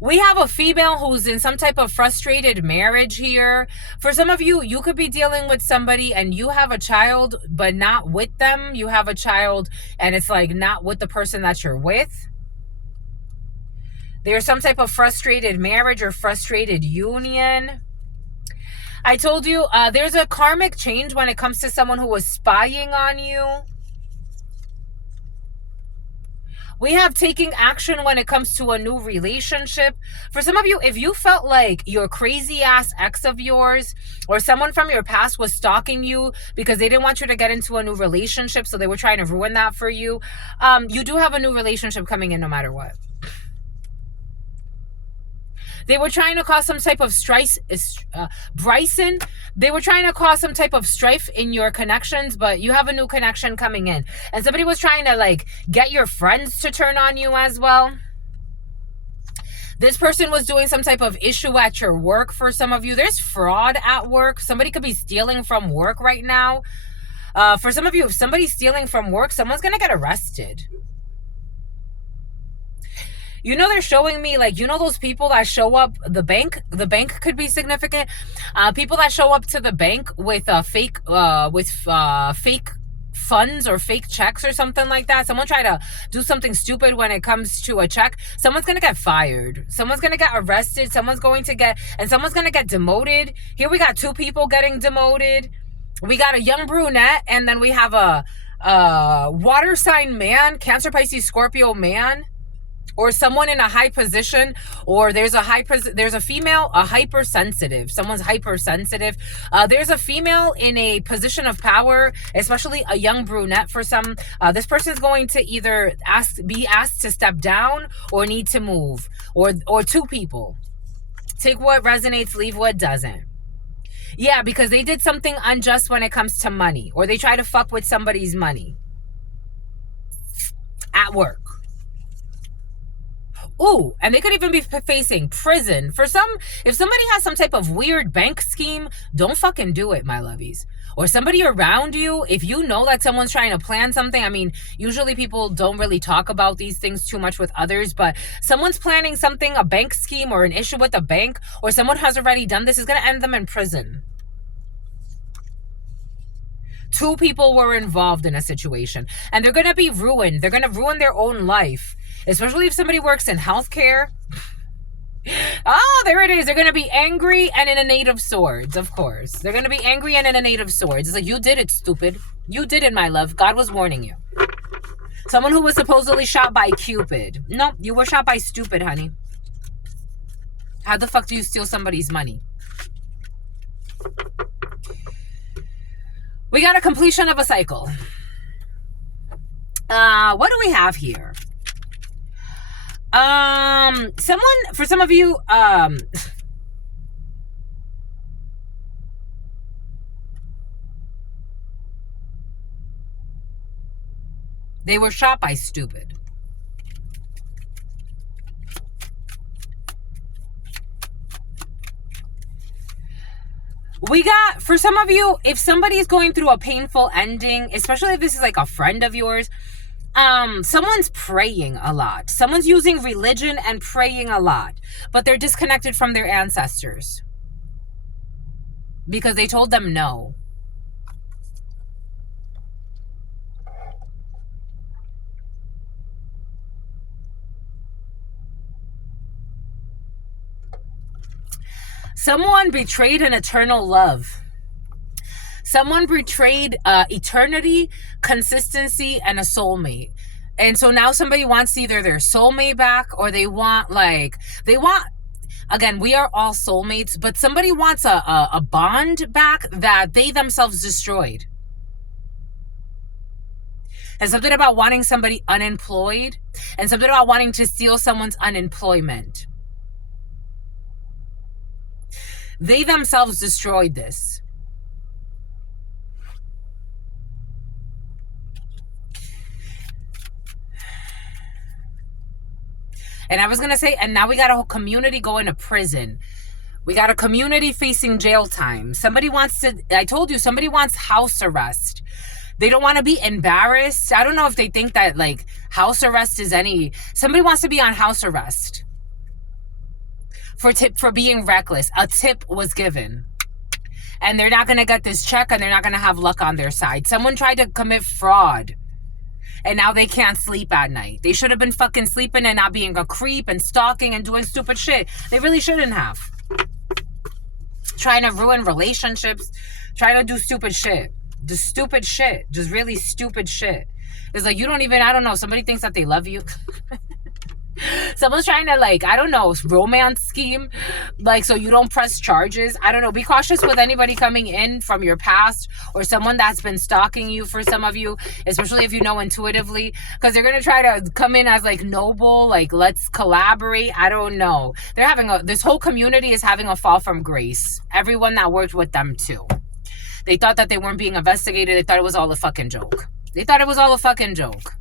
We have a female who's in some type of frustrated marriage here. For some of you, you could be dealing with somebody and you have a child, but not with them. You have a child and it's like not with the person that you're with. There's some type of frustrated marriage or frustrated union. I told you there's a karmic change when it comes to someone who was spying on you. We have taking action when it comes to a new relationship. For some of you, if you felt like your crazy ass ex of yours or someone from your past was stalking you because they didn't want you to get into a new relationship, so they were trying to ruin that for you, you do have a new relationship coming in no matter what. They were trying to cause some type of strife, Bryson. They were trying to cause some type of strife in your connections, but you have a new connection coming in. And somebody was trying to like get your friends to turn on you as well. This person was doing some type of issue at your work for some of you. There's fraud at work. Somebody could be stealing from work right now. For some of you, if somebody's stealing from work, someone's going to get arrested. You know, they're showing me, like, you know, those people that show up, the bank could be significant. People that show up to the bank with fake funds or fake checks or something like that. Someone try to do something stupid when it comes to a check. Someone's going to get fired. Someone's going to get arrested. Someone's going to get demoted. Here we got 2 people getting demoted. We got a young brunette, and then we have a water sign man, Cancer, Pisces, Scorpio man. Or someone in a high position, or there's a female, a hypersensitive. Someone's hypersensitive. There's a female in a position of power, especially a young brunette for some. This person's going to either be asked to step down or need to move, or 2 people. Take what resonates, leave what doesn't. Yeah, because they did something unjust when it comes to money, or they try to fuck with somebody's money at work. Ooh, and they could even be facing prison. If somebody has some type of weird bank scheme, don't fucking do it, my lovies. Or somebody around you, if you know that someone's trying to plan something, I mean, usually people don't really talk about these things too much with others, but someone's planning something, a bank scheme or an issue with a bank, or someone has already done this, is going to end them in prison. 2 people were involved in a situation, and they're going to be ruined. They're going to ruin their own life. Especially if somebody works in healthcare. Oh, there it is. They're going to be angry and in a 8 of swords, of course. They're going to be angry and in an 8 of swords. It's like, you did it, stupid. You did it, my love. God was warning you. Someone who was supposedly shot by Cupid. No, you were shot by stupid, honey. How the fuck do you steal somebody's money? We got a completion of a cycle. What do we have here? For some of you, they were shot by stupid. We got, for some of you, if somebody's going through a painful ending, especially if this is like a friend of yours, someone's praying a lot. Someone's using religion and praying a lot, but they're disconnected from their ancestors because they told them no. Someone betrayed an eternal love. Someone betrayed eternity, consistency, and a soulmate. And so now somebody wants either their soulmate back, or they want, again, we are all soulmates, but somebody wants a bond back that they themselves destroyed. And something about wanting somebody unemployed, and something about wanting to steal someone's unemployment. They themselves destroyed this. And I was going to say, and now we got a whole community going to prison. We got a community facing jail time. Somebody wants house arrest. They don't want to be embarrassed. I don't know if they think that like house arrest is somebody wants to be on house arrest. For being reckless. A tip was given. And they're not going to get this check, and they're not going to have luck on their side. Someone tried to commit fraud. And now they can't sleep at night. They should have been fucking sleeping and not being a creep and stalking and doing stupid shit. They really shouldn't have. trying to ruin relationships, trying to do stupid shit. Just stupid shit. Just really stupid shit. It's like, you don't even, I don't know, somebody thinks that they love you. Someone's trying to, like, I don't know, romance scheme, like, so you don't press charges. I don't know. Be cautious with anybody coming in from your past or someone that's been stalking you, for some of you, especially if you know intuitively, because they're going to try to come in as, like, noble, like, let's collaborate. I don't know. They're having this whole community is having a fall from grace. Everyone that worked with them, too. They thought that they weren't being investigated. They thought it was all a fucking joke. They thought it was all a fucking joke.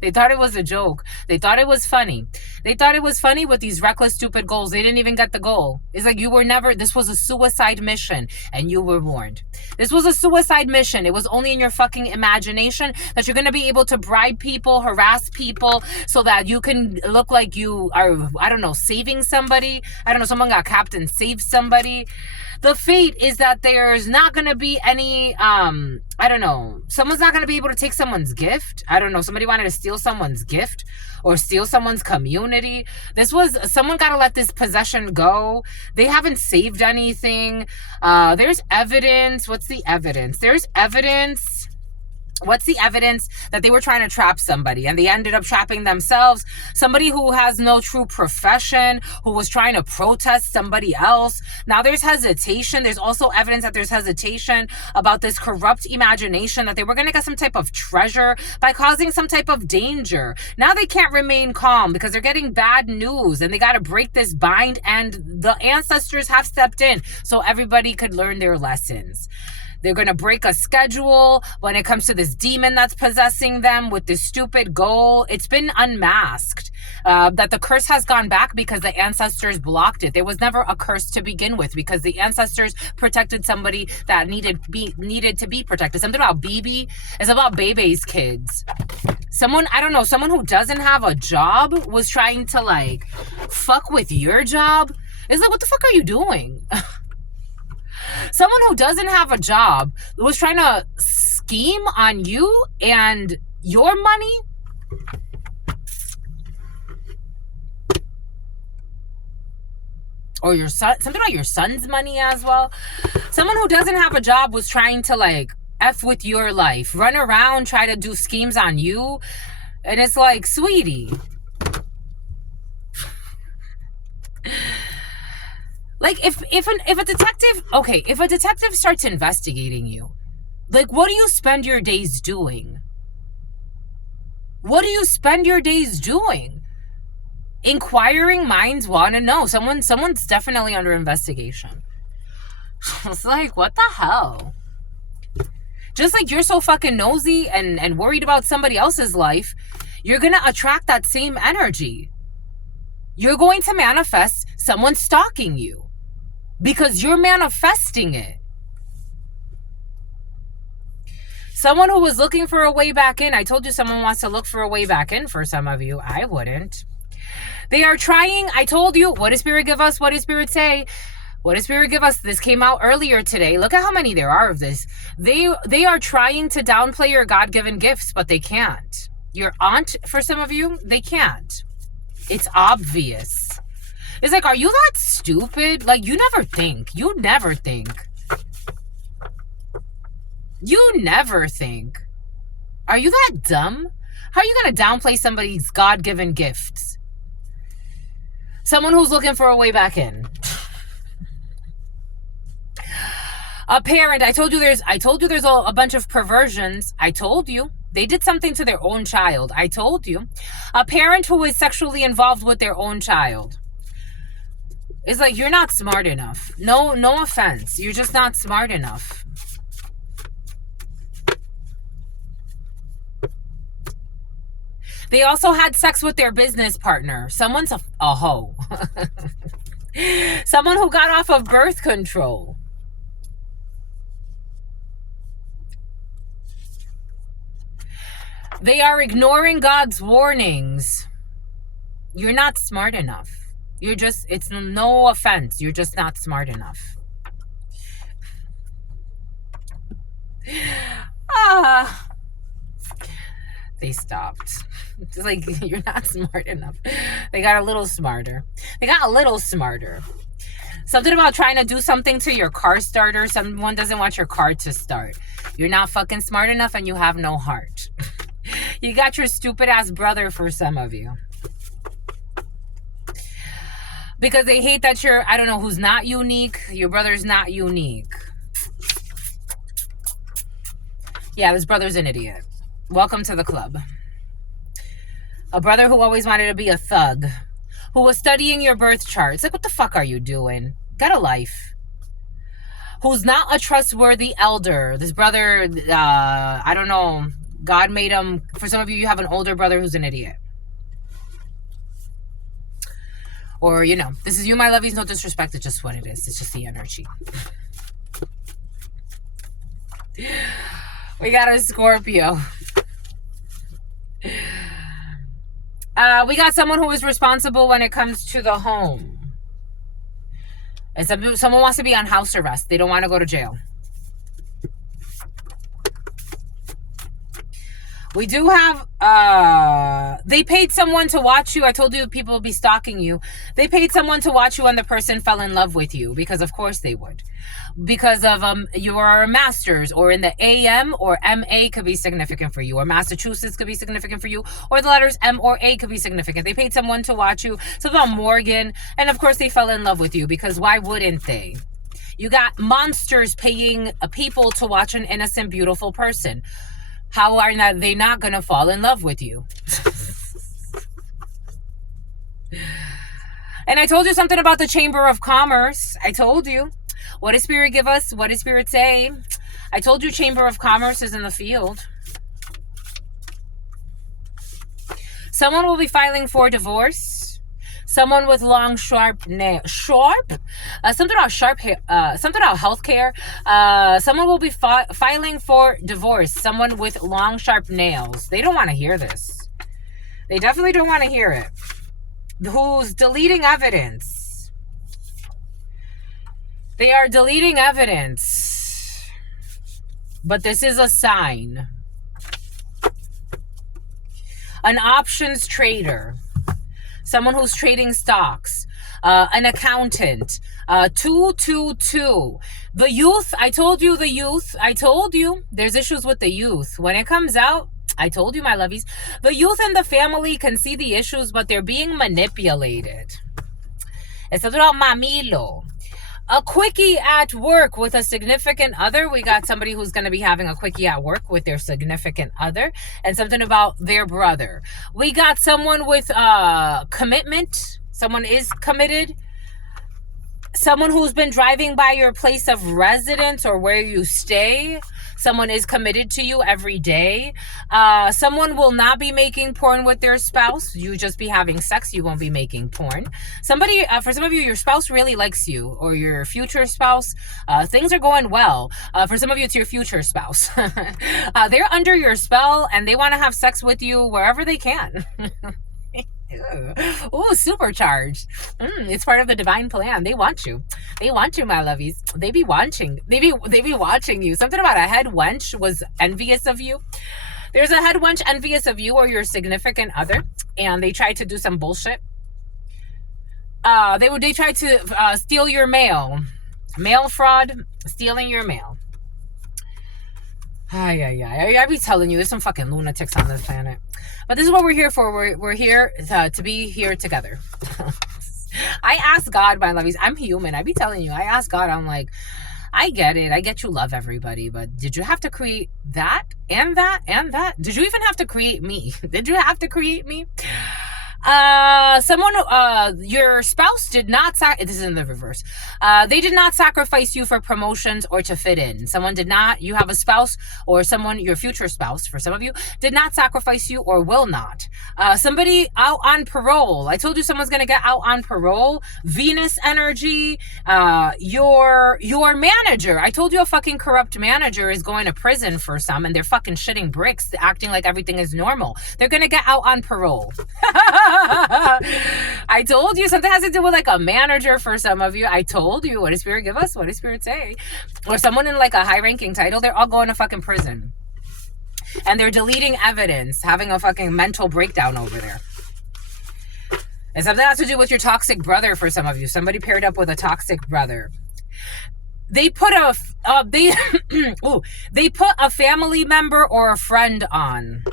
They thought it was a joke. They thought it was funny. They thought it was funny with these reckless, stupid goals. They didn't even get the goal. It's like, you were never, this was a suicide mission and you were warned. This was a suicide mission. It was only in your fucking imagination that you're going to be able to bribe people, harass people so that you can look like you are, I don't know, saving somebody. I don't know, someone got capped and saved somebody. The fate is that there's not going to be any, I don't know, someone's not going to be able to take someone's gift. I don't know, somebody wanted to steal someone's gift or steal someone's community. Someone got to let this possession go. They haven't saved anything. There's evidence. What's the evidence? There's evidence. What's the evidence that they were trying to trap somebody and they ended up trapping themselves? Somebody who has no true profession, who was trying to protest somebody else. Now there's hesitation. There's also evidence that there's hesitation about this corrupt imagination that they were going to get some type of treasure by causing some type of danger. Now they can't remain calm because they're getting bad news and they got to break this bind, and the ancestors have stepped in so everybody could learn their lessons. They're going to break a schedule when it comes to this demon that's possessing them with this stupid goal. It's been unmasked. That the curse has gone back because the ancestors blocked it. There was never a curse to begin with because the ancestors protected somebody that needed to be protected. Something about BB. It's about Bebe's kids. Someone, I don't know, someone who doesn't have a job was trying to, like, fuck with your job. It's like, what the fuck are you doing? Someone who doesn't have a job was trying to scheme on you and your money. Or your son, something about your son's money as well. Someone who doesn't have a job was trying to, like, F with your life, run around, try to do schemes on you. And it's like, sweetie. Like, if a detective starts investigating you, like, what do you spend your days doing? What do you spend your days doing? Inquiring minds want to know. Someone's definitely under investigation. It's like, what the hell? Just like you're so fucking nosy and worried about somebody else's life, you're going to attract that same energy. You're going to manifest someone stalking you. Because you're manifesting it. Someone who was looking for a way back in. I told you someone wants to look for a way back in for some of you. I wouldn't. They are trying. I told you. What does Spirit give us? What does Spirit say? What does Spirit give us? This came out earlier today. Look at how many there are of this. They are trying to downplay your God-given gifts, but they can't. Your aunt, for some of you, they can't. It's obvious. It's like, are you that stupid? Like, you never think. You never think. You never think. Are you that dumb? How are you going to downplay somebody's God-given gifts? Someone who's looking for a way back in. A parent. I told you there's a bunch of perversions. I told you. They did something to their own child. I told you. A parent who is sexually involved with their own child. It's like, you're not smart enough. No offense. You're just not smart enough. They also had sex with their business partner. Someone's a hoe. Someone who got off of birth control. They are ignoring God's warnings. You're not smart enough. It's no offense. You're just not smart enough. They stopped. It's like, you're not smart enough. They got a little smarter. Something about trying to do something to your car starter. Someone doesn't want your car to start. You're not fucking smart enough and you have no heart. You got your stupid ass brother for some of you. Because they hate that you're, I don't know, who's not unique. Your brother's not unique. Yeah, this brother's an idiot. Welcome to the club. A brother who always wanted to be a thug. Who was studying your birth chart. It's like, what the fuck are you doing? Got a life. Who's not a trustworthy elder. This brother, I don't know. God made him. For some of you, you have an older brother who's an idiot. Or, you know, this is you, my lovies, no disrespect. It's just what it is. It's just the energy. We got a Scorpio. We got someone who is responsible when it comes to the home. And someone wants to be on house arrest. They don't want to go to jail. We do have, they paid someone to watch you. I told you people will be stalking you. They paid someone to watch you and the person fell in love with you. Because of course they would. Because of your masters, or in the AM or MA could be significant for you. Or Massachusetts could be significant for you. Or the letters M or A could be significant. They paid someone to watch you. So about Morgan. And of course they fell in love with you. Because why wouldn't they? You got monsters paying people to watch an innocent, beautiful person. How are they not going to fall in love with you? And I told you something about the Chamber of Commerce. I told you. What does Spirit give us? What does Spirit say? I told you Chamber of Commerce is in the field. Someone will be filing for divorce. Someone with long, sharp nails. Something about sharp hair. Something about healthcare. Someone will be filing for divorce. Someone with long, sharp nails. They don't want to hear this. They definitely don't want to hear it. Who's deleting evidence? They are deleting evidence. But this is a sign. An options trader. Someone who's trading stocks, an accountant, 222. The youth, I told you the youth, I told you there's issues with the youth. When it comes out, I told you, my lovies, the youth and the family can see the issues, but they're being manipulated. It's about mamilo. A quickie at work with a significant other. We got somebody who's going to be having a quickie at work with their significant other. And something about their brother. We got someone with commitment. Someone is committed. Someone who's been driving by your place of residence or where you stay. Someone is committed to you every day. Someone will not be making porn with their spouse. You just be having sex. You won't be making porn. Somebody, for some of you, your spouse really likes you, or your future spouse. Things are going well. For some of you, it's your future spouse. They're under your spell and they want to have sex with you wherever they can. Oh, supercharged. It's part of the divine plan. They want you. They want you, my lovies. They be watching. They be watching you. Something about a head wench was envious of you. There's a head wench envious of you or your significant other, and they tried to do some bullshit. They tried to steal your mail. Mail fraud, stealing your mail. I be telling you, there's some fucking lunatics on this planet. But this is what we're here for. We're here to be here together. I ask God, my lovies, I'm human. I be telling you, I ask God, I'm like, I get it. I get you love everybody. But did you have to create that and that and that? Did you even have to create me? Did you have to create me? Your spouse did not, this is in the reverse. They did not sacrifice you for promotions or to fit in. Someone did not, you have a spouse or someone, your future spouse, for some of you, did not sacrifice you or will not. Somebody out on parole. I told you someone's going to get out on parole. Venus energy, your manager. I told you a fucking corrupt manager is going to prison for some and they're fucking shitting bricks, acting like everything is normal. They're going to get out on parole. I told you something has to do with like a manager for some of you. I told you. What does Spirit give us? What does Spirit say? Or someone in like a high ranking title. They're all going to fucking prison. And they're deleting evidence, having a fucking mental breakdown over there. And something has to do with your toxic brother for some of you. Somebody paired up with a toxic brother. They put they put a family member or a friend on.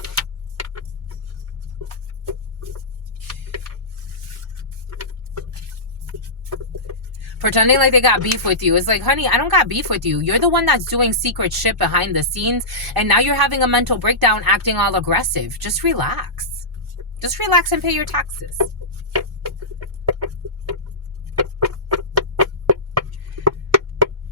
Pretending like they got beef with you. It's like, honey, I don't got beef with you. You're the one that's doing secret shit behind the scenes, and now you're having a mental breakdown acting all aggressive. Just relax. Just relax and pay your taxes.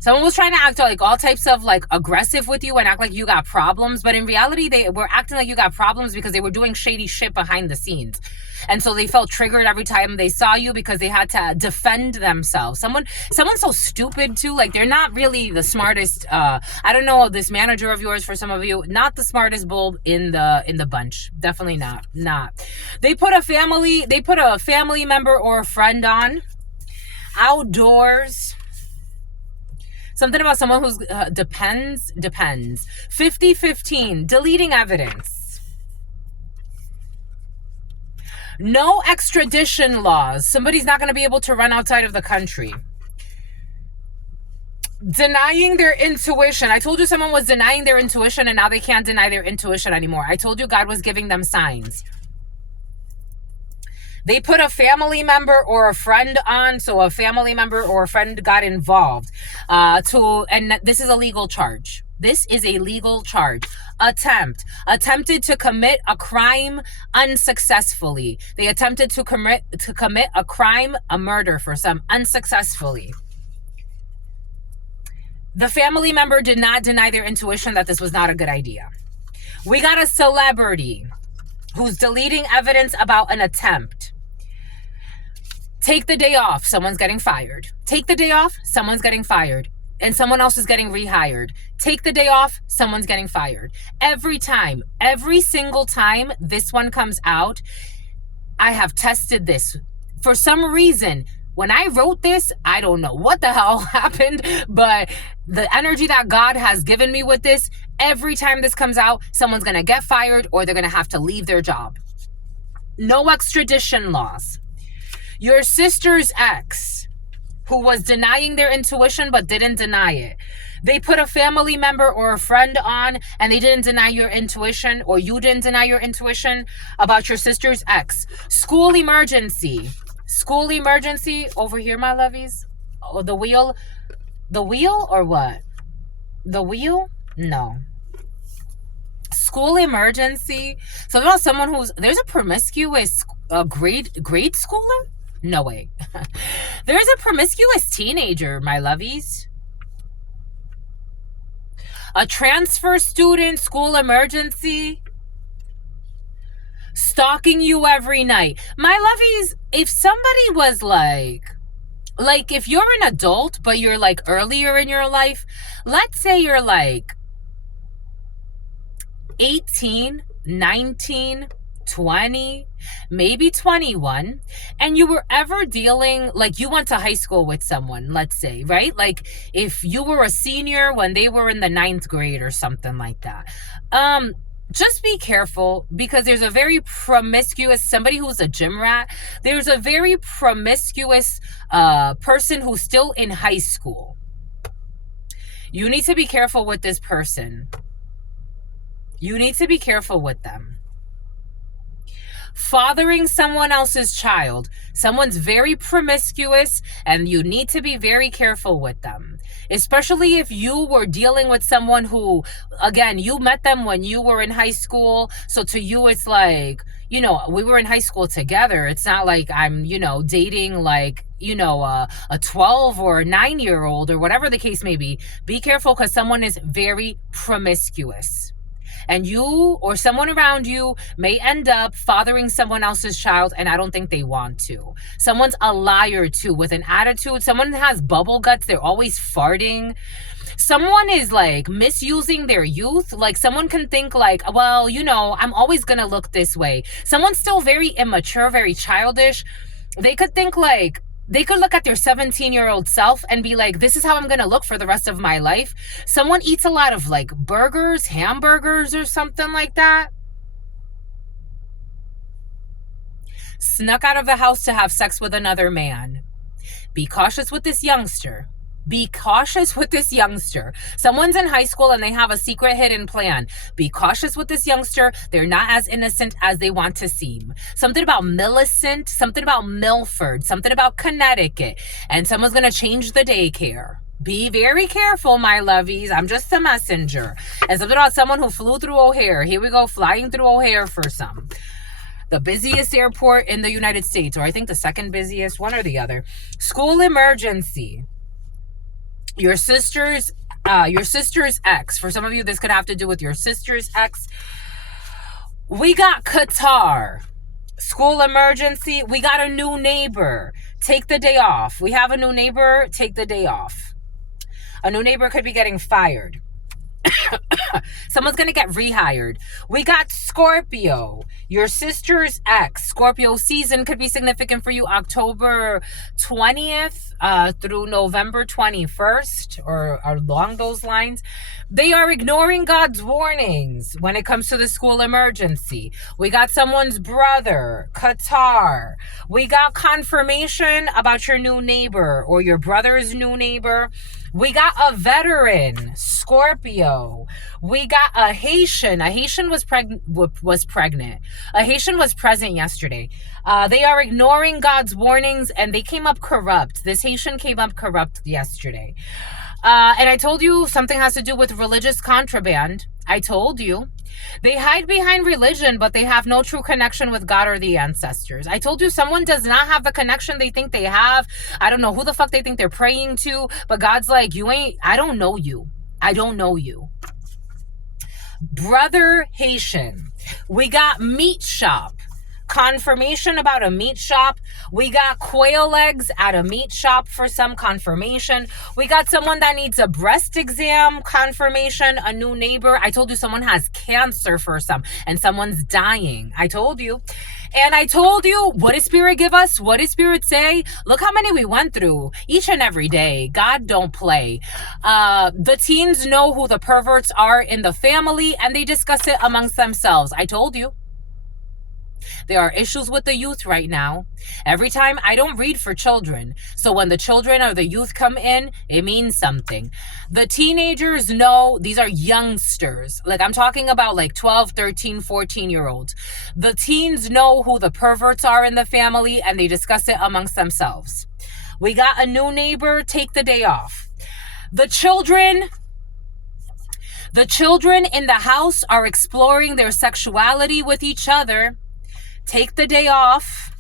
Someone was trying to act like all types of like aggressive with you and act like you got problems. But in reality, they were acting like you got problems because they were doing shady shit behind the scenes. And so they felt triggered every time they saw you because they had to defend themselves. Someone's so stupid too. Like, they're not really the smartest. I don't know, this manager of yours, for some of you, not the smartest bulb in the bunch. Definitely not. They put a family member or a friend on. Outdoors. Something about someone who's depends. 50-15, deleting evidence. No extradition laws. Somebody's not going to be able to run outside of the country. Denying their intuition. I told you someone was denying their intuition and now they can't deny their intuition anymore. I told you God was giving them signs. They put a family member or a friend on, so a family member or a friend got involved. And this is a legal charge. This is a legal charge. Attempted to commit a crime unsuccessfully. They attempted to commit a crime, a murder for some, unsuccessfully. The family member did not deny their intuition that this was not a good idea. We got a celebrity who's deleting evidence about an attempt. Take the day off, someone's getting fired. Take the day off, someone's getting fired. And someone else is getting rehired. Take the day off, someone's getting fired. Every single time this one comes out, I have tested this. For some reason, when I wrote this, I don't know what the hell happened, but the energy that God has given me with this, every time this comes out, someone's going to get fired or they're going to have to leave their job. No extradition laws. Your sister's ex, who was denying their intuition but didn't deny it. They put a family member or a friend on and they didn't deny your intuition, or you didn't deny your intuition about your sister's ex. School emergency. School emergency over here, my lovies. Oh, the wheel or what? The wheel? No. School emergency. So about someone there's a promiscuous grade schooler? No way. There's a promiscuous teenager, my lovies. A transfer student, school emergency. Stalking you every night. My lovies, if somebody was like if you're an adult, but you're like earlier in your life, let's say you're like 18, 19, 20, maybe 21, and you were ever dealing, like you went to high school with someone, let's say, right? Like if you were a senior when they were in the 9th grade or something like that. Just be careful, because there's a very promiscuous, somebody who's a gym rat, there's a very promiscuous person who's still in high school. You need to be careful with this person. You need to be careful with them. Fathering someone else's child. Someone's very promiscuous and you need to be very careful with them. Especially if you were dealing with someone who, again, you met them when you were in high school. So to you, it's like, we were in high school together. It's not like I'm, dating like, a 12 or a 9-year-old or whatever the case may be. Be careful, because someone is very promiscuous. And you or someone around you may end up fathering someone else's child, and I don't think they want to. Someone's a liar too, with an attitude. Someone has bubble guts. They're always farting. Someone is like misusing their youth. Like someone can think like, well, I'm always going to look this way. Someone's still very immature, very childish. They could think like, they could look at their 17-year-old self and be like, this is how I'm going to look for the rest of my life. Someone eats a lot of like burgers, hamburgers or something like that. snuck out of the house to have sex with another man. Be cautious with this youngster. Be cautious with this youngster. Someone's in high school and they have a secret hidden plan. Be cautious with this youngster. They're not as innocent as they want to seem. Something about Millicent, something about Milford, something about Connecticut, and someone's going to change the daycare. Be very careful, my lovies. I'm just a messenger. And something about someone who flew through O'Hare. Here we go, flying through O'Hare for some. The busiest airport in the United States, or I think the second busiest, one or the other. School emergency. Your sister's ex. For some of you, this could have to do with your sister's ex. We got Qatar. School emergency. We got a new neighbor. Take the day off. We have a new neighbor. Take the day off. A new neighbor could be getting fired. Someone's going to get rehired. We got Scorpio. Your sister's ex. Scorpio season could be significant for you October 20th through November 21st or along those lines. They are ignoring God's warnings when it comes to the school emergency. We got someone's brother, Qatar. We got confirmation about your new neighbor or your brother's new neighbor. We got a veteran, Scorpio. We got a Haitian. A Haitian was pregnant. A Haitian was present yesterday. They are ignoring God's warnings and they came up corrupt. This Haitian came up corrupt yesterday. And I told you something has to do with religious contraband. I told you. They hide behind religion, but they have no true connection with God or the ancestors. I told you someone does not have the connection they think they have. I don't know who the fuck they think they're praying to, but God's like, I don't know you. I don't know you. Brother Haitian. We got meat shop. Confirmation about a meat shop. We got quail eggs at a meat shop for some confirmation. We got someone that needs a breast exam confirmation, a new neighbor. I told you someone has cancer for some and someone's dying. I told you. And I told you, what did Spirit give us? What did Spirit say? Look how many we went through each and every day. God don't play. The teens know who the perverts are in the family and they discuss it amongst themselves. I told you. There are issues with the youth right now. Every time I don't read for children. So when the children or the youth come in, it means something. The teenagers know, these are youngsters. Like I'm talking about like 12, 13, 14-year-olds. The teens know who the perverts are in the family and they discuss it amongst themselves. We got a new neighbor, take the day off. The children in the house are exploring their sexuality with each other. Take the day off.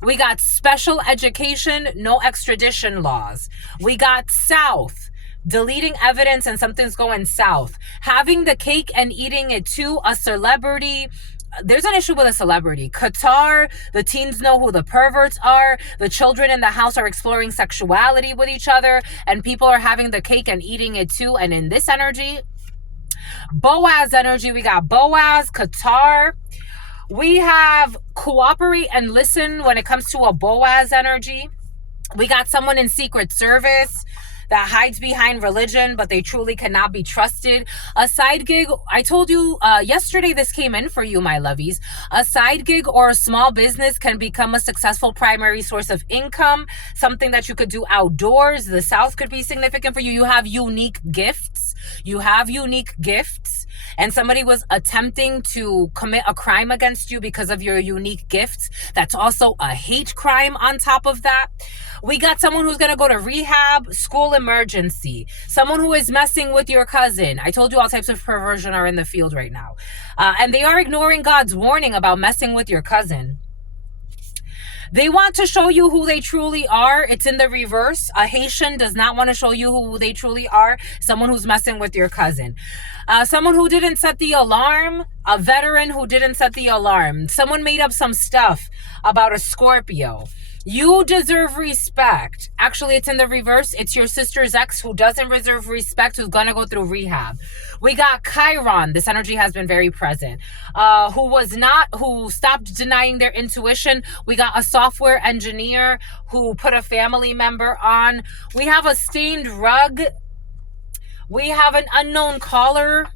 We got special education, no extradition laws. We got South, deleting evidence and something's going south. Having the cake and eating it too, a celebrity. There's an issue with a celebrity. Qatar, the teens know who the perverts are. The children in the house are exploring sexuality with each other. And people are having the cake and eating it too. And in this energy, Boaz energy, we got Boaz, Qatar. We have cooperate and listen when it comes to a Boaz energy. We got someone in Secret Service that hides behind religion, but they truly cannot be trusted. A side gig, I told you yesterday this came in for you, my lovies. A side gig or a small business can become a successful primary source of income, something that you could do outdoors. The South could be significant for you. You have unique gifts. You have unique gifts. And somebody was attempting to commit a crime against you because of your unique gifts. That's also a hate crime on top of that. We got someone who's going to go to rehab, school emergency, someone who is messing with your cousin. I told you all types of perversion are in the field right now. And they are ignoring God's warning about messing with your cousin. They want to show you who they truly are. It's in the reverse. A Haitian does not want to show you who they truly are. Someone who's messing with your cousin. Someone who didn't set the alarm. A veteran who didn't set the alarm. Someone made up some stuff about a Scorpio. You deserve respect. Actually, it's in the reverse. It's your sister's ex who doesn't deserve respect, who's going to go through rehab. We got Chiron. This energy has been very present. Who stopped denying their intuition. We got a software engineer who put a family member on. We have a stained rug. We have an unknown caller.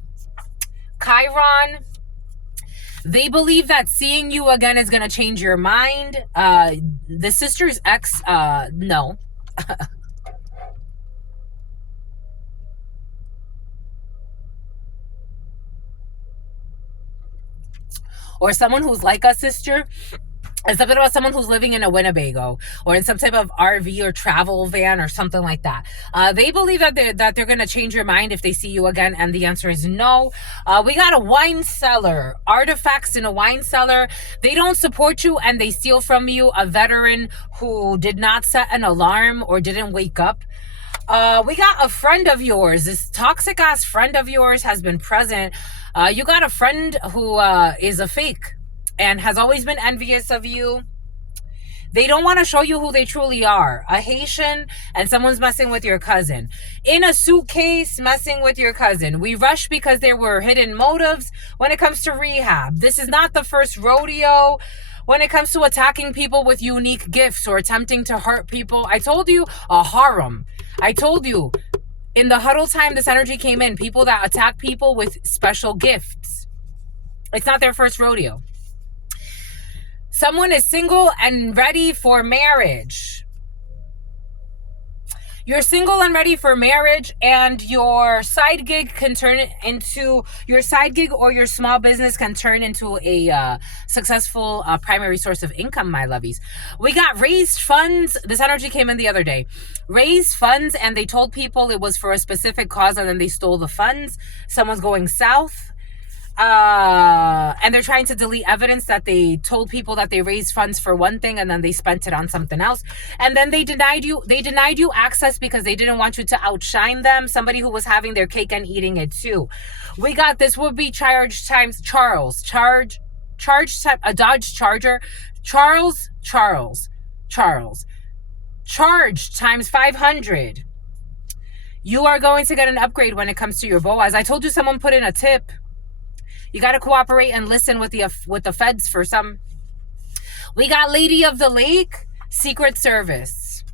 Chiron. They believe that seeing you again is going to change your mind. The sister's ex, no. Or someone who's like a sister. It's something about someone who's living in a Winnebago or in some type of RV or travel van or something like that. They believe that they're going to change your mind if they see you again, and the answer is no. We got a wine cellar, artifacts in a wine cellar. They don't support you and they steal from you. A veteran who did not set an alarm or didn't wake up. We got a friend of yours. This toxic ass friend of yours has been present. You got a friend who is a fake and has always been envious of you. They don't want to show you who they truly are. A Haitian, and someone's messing with your cousin. In a suitcase, messing with your cousin. We rush because there were hidden motives when it comes to rehab. This is not the first rodeo when it comes to attacking people with unique gifts or attempting to hurt people. I told you, a harem. I told you, in the huddle time this energy came in, people that attack people with special gifts. It's not their first rodeo. Someone is single and ready for marriage. You're single and ready for marriage, and your side gig can turn into, your side gig or your small business can turn into a successful primary source of income, my lovies. We got raised funds. This energy came in the other day. Raised funds, and they told people it was for a specific cause, and then they stole the funds. Someone's going south. And they're trying to delete evidence that they told people that they raised funds for one thing and then they spent it on something else. And then they denied you access because they didn't want you to outshine them. Somebody who was having their cake and eating it too. We got, this would be charge times a Dodge Charger. Charge times 500. You are going to get an upgrade when it comes to your Boaz. I told you someone put in a tip. You got to cooperate and listen with the feds for some. We got Lady of the Lake, Secret Service.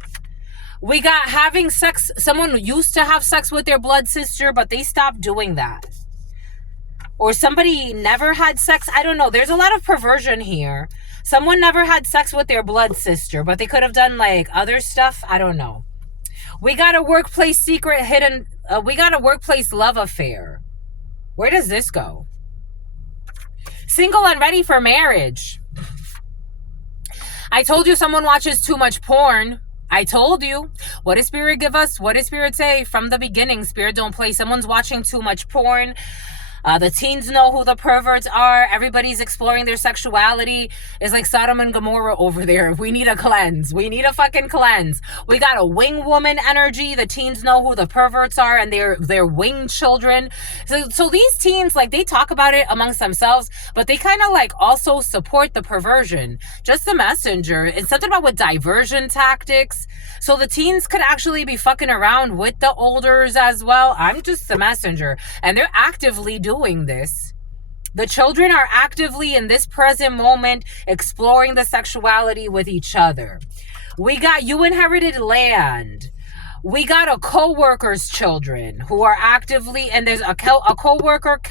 We got having sex. Someone used to have sex with their blood sister, but they stopped doing that. Or somebody never had sex. I don't know. There's a lot of perversion here. Someone never had sex with their blood sister, but they could have done like other stuff. I don't know. We got a workplace secret hidden. We got a workplace love affair. Where does this go? Single and ready for marriage. I told you someone watches too much porn. I told you. What does Spirit give us? What does Spirit say? From the beginning, Spirit don't play. Someone's watching too much porn. The teens know who the perverts are. Everybody's exploring their sexuality. It's like Sodom and Gomorrah over there. We need a cleanse. We need a fucking cleanse. We got a wing woman energy. The teens know who the perverts are and they're wing children. So these teens, like, they talk about it amongst themselves, but they kind of like also support the perversion. Just the messenger. It's something about with diversion tactics. So the teens could actually be fucking around with the olders as well. I'm just the messenger. And they're actively doing this. The children are actively in this present moment exploring the sexuality with each other. We got you inherited land. We got a co-worker's children who are actively, and there's a co-worker,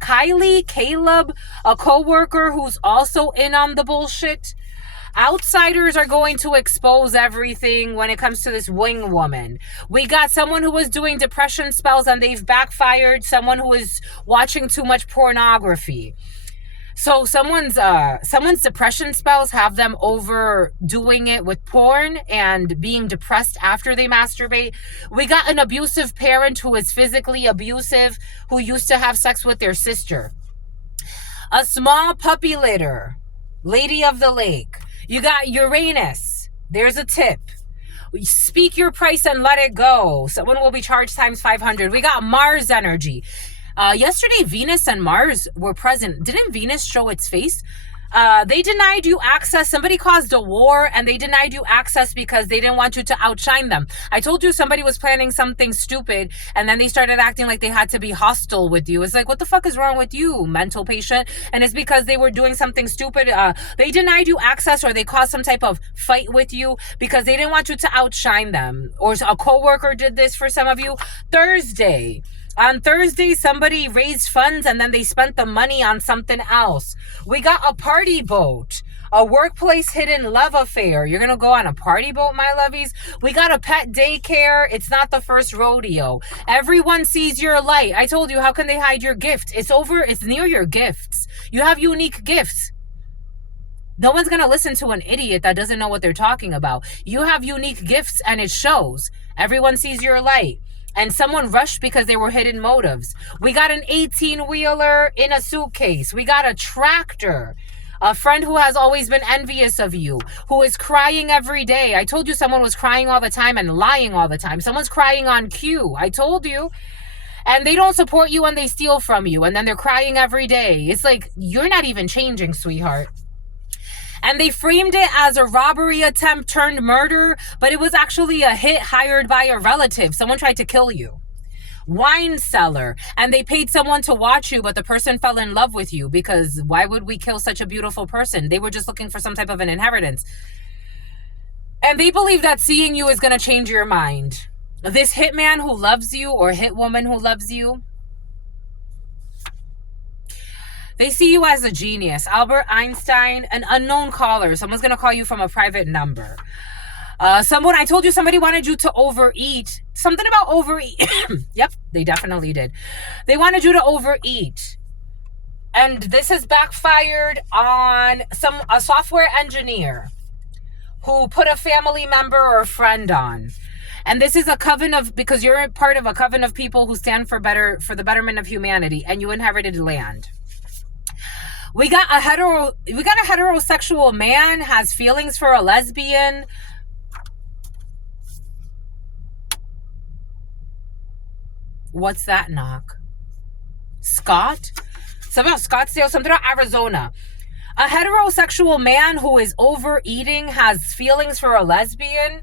Caleb, a co-worker who's also in on the bullshit. Outsiders are going to expose everything when it comes to this wing woman. We got someone who was doing depression spells and they've backfired. Someone who is watching too much pornography. So someone's depression spells have them overdoing it with porn and being depressed after they masturbate. We got an abusive parent who is physically abusive, who used to have sex with their sister. A small puppy litter. Lady of the Lake. You got Uranus. There's a tip. Speak your price and let it go. Someone will be charged times 500. We got Mars energy. Yesterday, Venus and Mars were present. Didn't Venus show its face? They denied you access. Somebody caused a war and they denied you access because they didn't want you to outshine them. I told you somebody was planning something stupid and then they started acting like they had to be hostile with you. It's like, what the fuck is wrong with you, mental patient? And it's because they were doing something stupid. They denied you access or they caused some type of fight with you because they didn't want you to outshine them. Or a coworker did this for some of you. Thursday. On Thursday, somebody raised funds and then they spent the money on something else. We got a party boat, a workplace hidden love affair. You're going to go on a party boat, my lovies? We got a pet daycare. It's not the first rodeo. Everyone sees your light. I told you, how can they hide your gift? It's near your gifts. You have unique gifts. No one's going to listen to an idiot that doesn't know what they're talking about. You have unique gifts and it shows. Everyone sees your light. And someone rushed because there were hidden motives. We got an 18-wheeler in a suitcase. We got a tractor. A friend who has always been envious of you, who is crying every day. I told you someone was crying all the time and lying all the time. Someone's crying on cue. I told you. And they don't support you and they steal from you. And then they're crying every day. It's like, you're not even changing, sweetheart. And they framed it as a robbery attempt turned murder, but it was actually a hit hired by a relative. Someone tried to kill you. Wine cellar. And they paid someone to watch you, but the person fell in love with you, because why would we kill such a beautiful person? They were just looking for some type of an inheritance. And they believe that seeing you is going to change your mind. This hitman who loves you, or hitwoman who loves you, they see you as a genius. Albert Einstein, an unknown caller. Someone's going to call you from a private number. I told you somebody wanted you to overeat. Something about overeat. Yep, they definitely did. They wanted you to overeat. And this has backfired on a software engineer who put a family member or a friend on. And this is a coven of, because you're part of a coven of people who stand for the betterment of humanity, and you inherited land. We got a heterosexual man has feelings for a lesbian. What's that knock? Scott? Something about Scottsdale, something about Arizona. A heterosexual man who is overeating has feelings for a lesbian.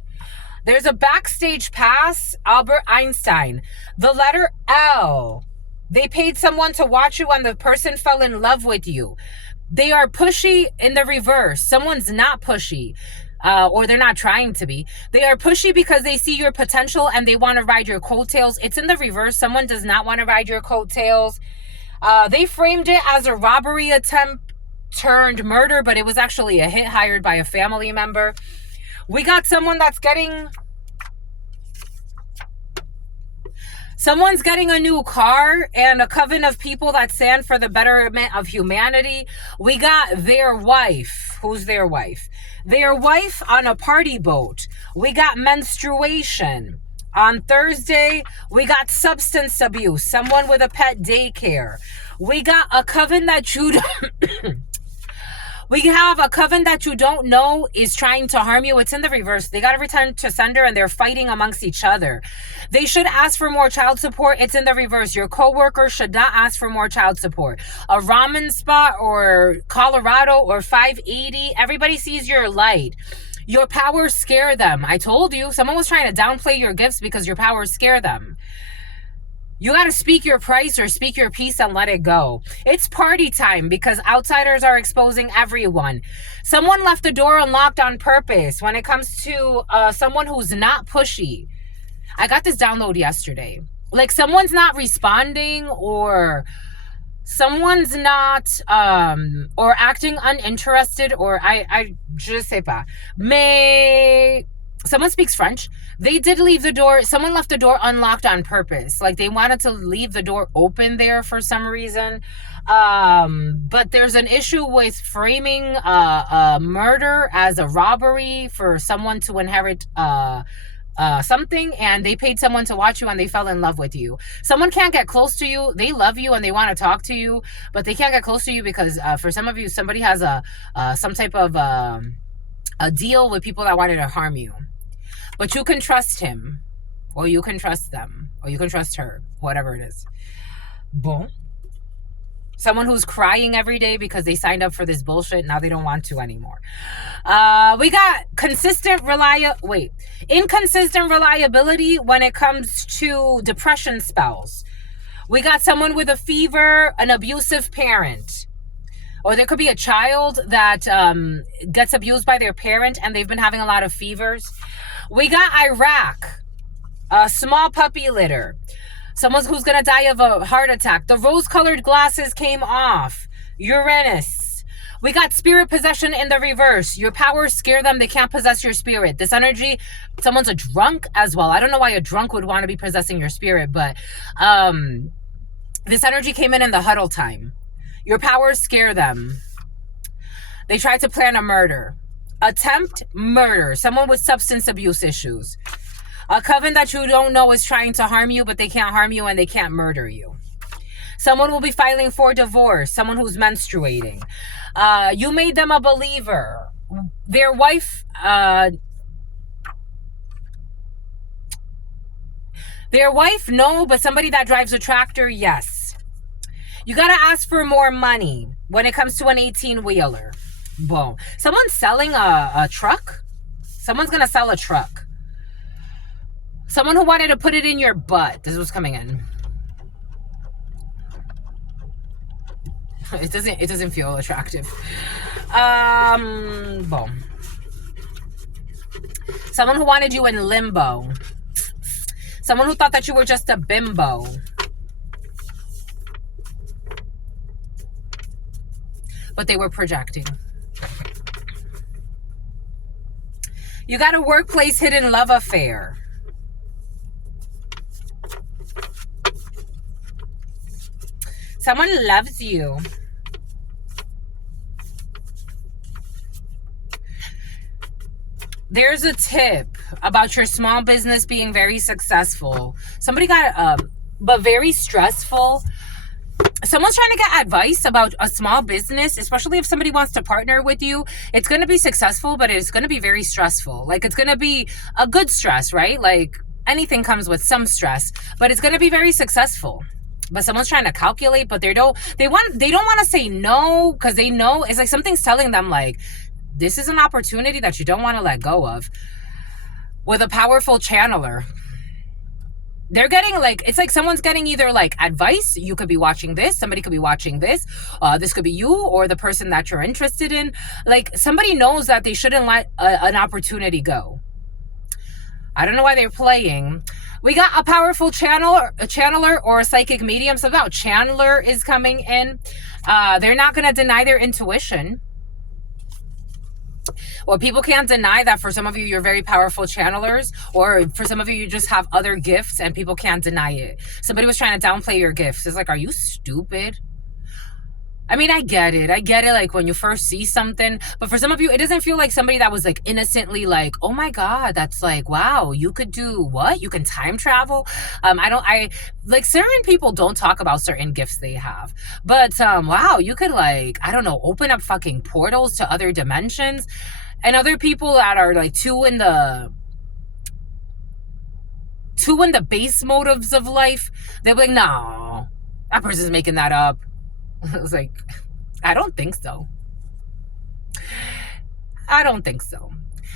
There's a backstage pass, Albert Einstein. The letter L. They paid someone to watch you and the person fell in love with you. They are pushy in the reverse. Someone's not pushy, or they're not trying to be. They are pushy because they see your potential and they want to ride your coattails. It's in the reverse. Someone does not want to ride your coattails. They framed it as a robbery attempt turned murder, but it was actually a hit hired by a family member. We got someone that's getting... Someone's getting a new car, and a coven of people that stand for the betterment of humanity. We got their wife. Who's their wife? Their wife on a party boat. We got menstruation. On Thursday, we got substance abuse. Someone with a pet daycare. We got a coven that you... We have a coven that you don't know is trying to harm you. It's in the reverse. They got to return to sender and they're fighting amongst each other. They should ask for more child support. It's in the reverse. Your coworker should not ask for more child support. A ramen spot or Colorado or 580. Everybody sees your light. Your powers scare them. I told you. Someone was trying to downplay your gifts because your powers scare them. You got to speak your price or speak your piece and let it go. It's party time because outsiders are exposing everyone. Someone left the door unlocked on purpose when it comes to someone who's not pushy. I got this download yesterday. Like, someone's not responding, or someone's not or acting uninterested, or je sais pas. Mais someone speaks French. They did leave the door. Someone left the door unlocked on purpose. Like, they wanted to leave the door open there for some reason. But there's an issue with framing a murder as a robbery for someone to inherit something, and they paid someone to watch you and they fell in love with you. Someone can't get close to you. They love you and they want to talk to you, but they can't get close to you because for some of you, somebody has some type of a deal with people that wanted to harm you. But you can trust him, or you can trust them, or you can trust her, whatever it is. Bon. Someone who's crying every day because they signed up for this bullshit. Now they don't want to anymore. We got inconsistent reliability when it comes to depression spells. We got someone with a fever, an abusive parent. Or there could be a child that gets abused by their parent and they've been having a lot of fevers. We got Iraq, a small puppy litter. Someone who's going to die of a heart attack. The rose-colored glasses came off. Uranus. We got spirit possession in the reverse. Your powers scare them. They can't possess your spirit. This energy, someone's a drunk as well. I don't know why a drunk would want to be possessing your spirit, but this energy came in the huddle time. Your powers scare them. They tried to plan a murder. Attempt murder. Someone with substance abuse issues. A coven that you don't know is trying to harm you, but they can't harm you and they can't murder you. Someone will be filing for divorce. Someone who's menstruating. You made them a believer. Their wife... their wife, no, but somebody that drives a tractor, yes. You got to ask for more money when it comes to an 18-wheeler. Boom. Someone's selling a truck. Someone's going to sell a truck. Someone who wanted to put it in your butt. This was coming in. It doesn't feel attractive. Boom. Someone who wanted you in limbo. Someone who thought that you were just a bimbo. But they were projecting. You got a workplace hidden love affair. Someone loves you. There's a tip about your small business being very successful. Somebody got, but very stressful. Someone's trying to get advice about a small business, especially if somebody wants to partner with you. It's going to be successful, but it's going to be very stressful. Like, it's going to be a good stress, right? Like, anything comes with some stress, but it's going to be very successful. But someone's trying to calculate, but they don't want to say no, because they know it's like something's telling them like, this is an opportunity that you don't want to let go of. With a powerful channeler, they're getting like, it's like someone's getting either like advice. You could be watching this. Somebody could be watching this. This could be you or the person that you're interested in. Like, somebody knows that they shouldn't let an opportunity go. I don't know why they're playing. We got a powerful channeler or a psychic medium. So about channeler is coming in. They're not going to deny their intuition. Well, people can't deny that for some of you, you're very powerful channelers. Or for some of you, you just have other gifts and people can't deny it. Somebody was trying to downplay your gifts. It's like, are you stupid? I mean, I get it. Like when you first see something, but for some of you, it doesn't feel like somebody that was like innocently like, oh my God, that's like, wow, you could do what? You can time travel. I like certain people don't talk about certain gifts they have, but, wow, you could like, I don't know, open up fucking portals to other dimensions. And other people that are like two in the base motives of life, they're like, no, that person's making that up. I was like, I don't think so. I don't think so.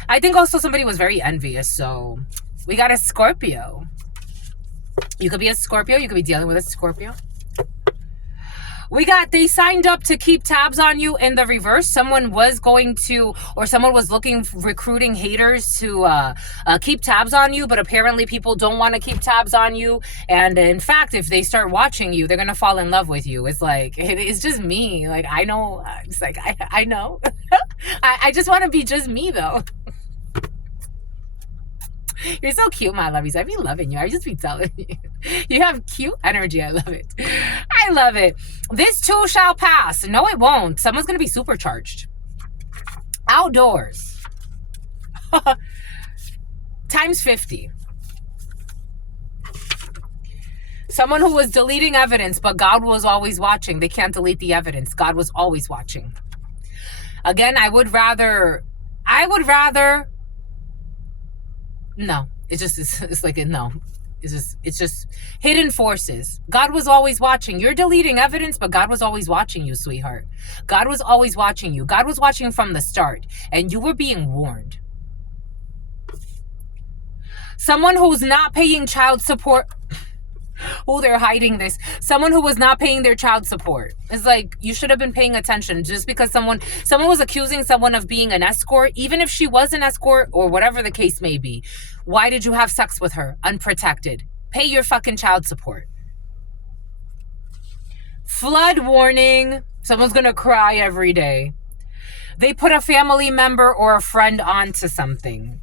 I think also somebody was very envious. So we got a Scorpio. You could be a Scorpio. You could be dealing with a Scorpio. We got, they signed up to keep tabs on you in the reverse. Someone was going to, or someone was recruiting haters to keep tabs on you, but apparently people don't want to keep tabs on you. And in fact, if they start watching you, they're going to fall in love with you. It's like, it's just me. Like, I know, it's like, I know. I just want to be just me though. You're so cute, my lovies. I be loving you. I just be telling you. You have cute energy. I love it. I love it. This too shall pass. No, it won't. Someone's going to be supercharged. Outdoors. Times 50. Someone who was deleting evidence, but God was always watching. They can't delete the evidence. God was always watching. Again, I would rather... No, it's like, no, it's just hidden forces. God was always watching. You're deleting evidence, but God was always watching you, sweetheart. God was always watching you. God was watching from the start, and you were being warned. Someone who's not paying child support. Oh, they're hiding this. Someone who was not paying their child support. It's like, you should have been paying attention. Just because someone was accusing someone of being an escort, even if she was an escort or whatever the case may be. Why did you have sex with her unprotected? Pay your fucking child support. Flood warning. Someone's going to cry every day. They put a family member or a friend onto something.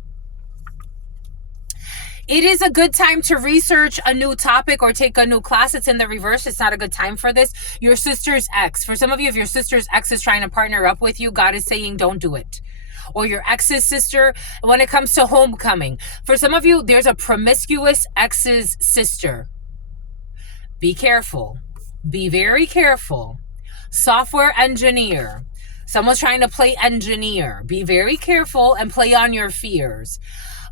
It is a good time to research a new topic or take a new class. It's in the reverse. It's not a good time for this. Your sister's ex. For some of you, if your sister's ex is trying to partner up with you, God is saying don't do it. Or your ex's sister when it comes to homecoming. For some of you, there's a promiscuous ex's sister. Be careful. Be very careful. Software engineer. Someone's trying to play engineer. Be very careful and play on your fears.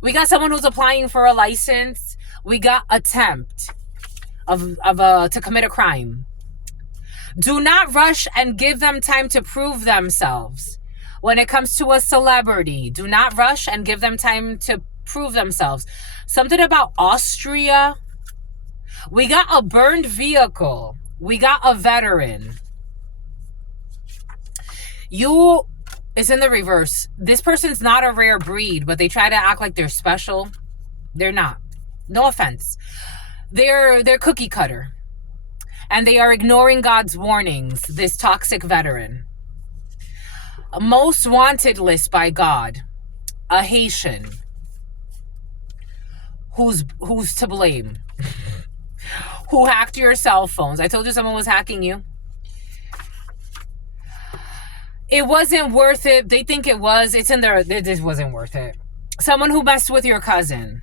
We got someone who's applying for a license. We got attempt to commit a crime. Do not rush and give them time to prove themselves. When it comes to a celebrity, do not rush and give them time to prove themselves. Something about Austria. We got a burned vehicle. We got a veteran. It's in the reverse. This person's not a rare breed, but they try to act like they're special. They're not. No offense. They're cookie cutter. And they are ignoring God's warnings, this toxic veteran. A most wanted list by God. A Haitian. Who's to blame? Who hacked your cell phones? I told you someone was hacking you. It wasn't worth it. They think it was. It's in there. This wasn't worth it. Someone who messed with your cousin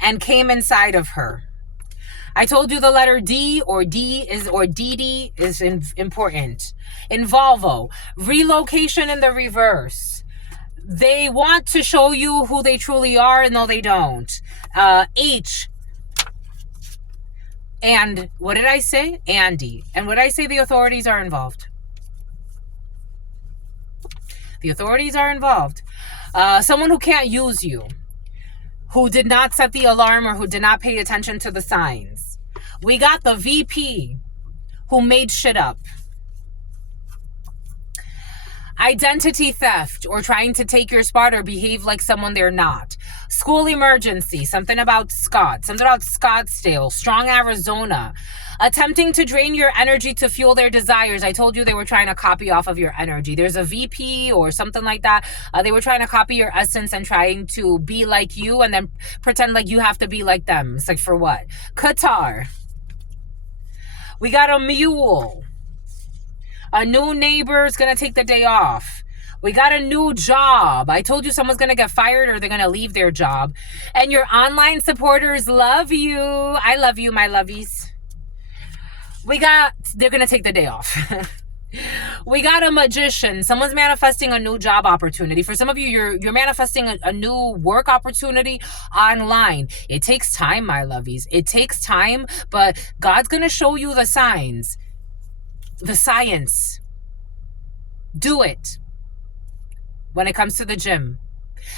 and came inside of her. I told you the letter D or DD is important. Involvo. Relocation in the reverse. They want to show you who they truly are, and no, they don't. H. And what did I say? Andy. And what did I say? The authorities are involved. The authorities are involved. Someone who can't use you, who did not set the alarm or who did not pay attention to the signs. We got the VP who made shit up. Identity theft or trying to take your spot or behave like someone they're not. School emergency, something about Scottsdale, strong Arizona. Attempting to drain your energy to fuel their desires. I told you they were trying to copy off of your energy. There's a VP or something like that. They were trying to copy your essence and trying to be like you and then pretend like you have to be like them. It's like, for what? Qatar. We got a mule. A new neighbor is going to take the day off. We got a new job. I told you someone's going to get fired or they're going to leave their job. And your online supporters love you. I love you, my lovies. They're going to take the day off. We got a magician. Someone's manifesting a new job opportunity. For some of you, you're manifesting a new work opportunity online. It takes time, my lovies. It takes time, but God's going to show you the signs. The science. Do it. When it comes to the gym.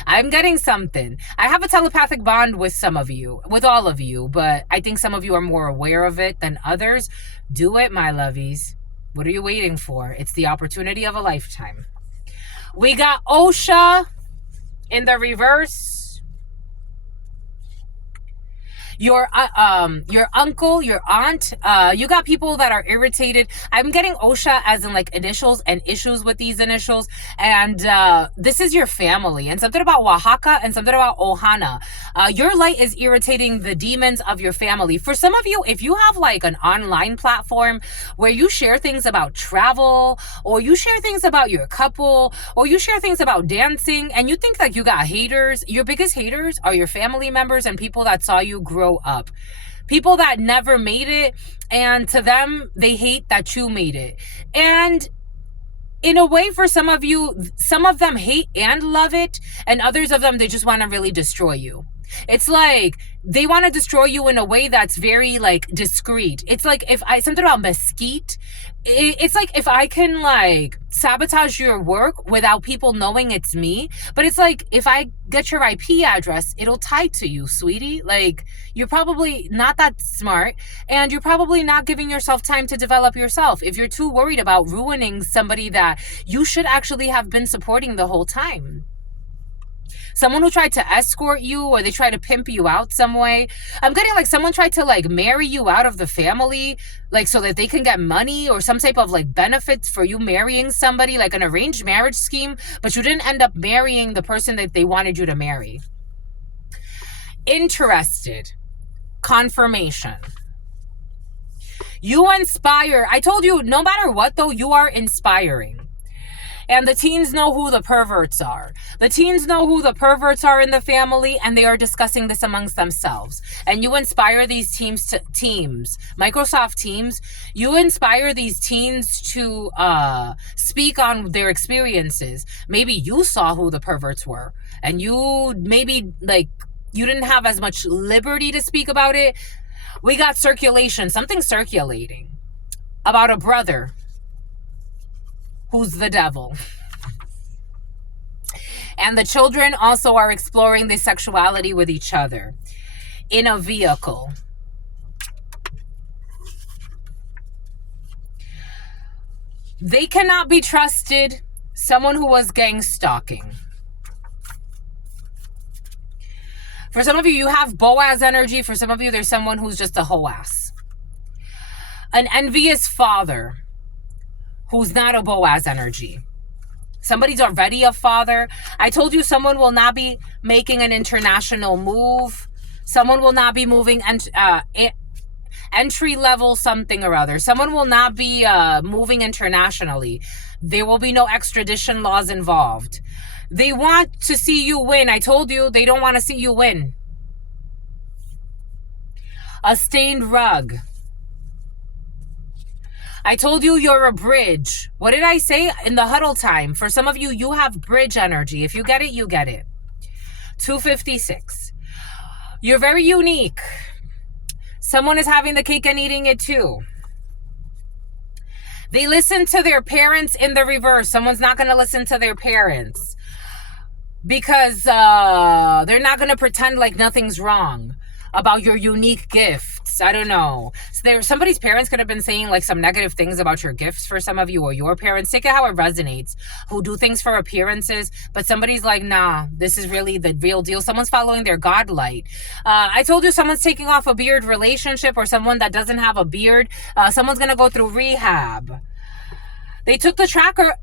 I'm getting something. I have a telepathic bond with some of you, with all of you, but I think some of you are more aware of it than others. Do it, my lovies. What are you waiting for? It's the opportunity of a lifetime. We got OSHA in the reverse. Your uncle, your aunt, you got people that are irritated. I'm getting OSHA as in like initials and issues with these initials. And this is your family. And something about Oaxaca and something about Ohana. Your light is irritating the demons of your family. For some of you, if you have like an online platform where you share things about travel, or you share things about your couple, or you share things about dancing, and you think that you got haters, your biggest haters are your family members and people that saw you grow up. People that never made it, and to them, they hate that you made it. And in a way, for some of you, some of them hate and love it, and others of them, they just want to really destroy you. It's like they want to destroy you in a way that's very like discreet. It's like something about mesquite. It's like if I can like sabotage your work without people knowing it's me. But it's like if I get your IP address, it'll tie to you, sweetie. Like you're probably not that smart, and you're probably not giving yourself time to develop yourself if you're too worried about ruining somebody that you should actually have been supporting the whole time. Someone who tried to escort you, or they tried to pimp you out some way. I'm getting like someone tried to like marry you out of the family, like so that they can get money or some type of like benefits for you marrying somebody, like an arranged marriage scheme, but you didn't end up marrying the person that they wanted you to marry. Interested. Confirmation. You inspire. I told you, no matter what though, you are inspiring. And the teens know who the perverts are. The teens know who the perverts are in the family, and they are discussing this amongst themselves. And you inspire these teams, Microsoft Teams, you inspire these teens to speak on their experiences. Maybe you saw who the perverts were, and you maybe like you didn't have as much liberty to speak about it. We got circulation, something circulating about a brother who's the devil. And the children also are exploring their sexuality with each other in a vehicle. They cannot be trusted. Someone who was gang stalking. For some of you, you have Boaz energy. For some of you, there's someone who's just a Hoas. An envious father who's not a Boaz energy. Somebody's already a father. I told you someone will not be making an international move. Someone will not be moving entry level something or other. Someone will not be moving internationally. There will be no extradition laws involved. They want to see you win. I told you they don't want to see you win. A stained rug. I told you you're a bridge. What did I say in the huddle time? For some of you, you have bridge energy. If you get it, you get it. 256. You're very unique. Someone is having the cake and eating it too. They listen to their parents in the reverse. Someone's not going to listen to their parents because they're not going to pretend like nothing's wrong about your unique gifts. I don't know. So somebody's parents could have been saying like some negative things about your gifts for some of you, or your parents. Take it how it resonates, who do things for appearances, but somebody's like, nah, this is really the real deal. Someone's following their God light. I told you someone's taking off a beard relationship, or someone that doesn't have a beard. Someone's going to go through rehab. They took the tracker.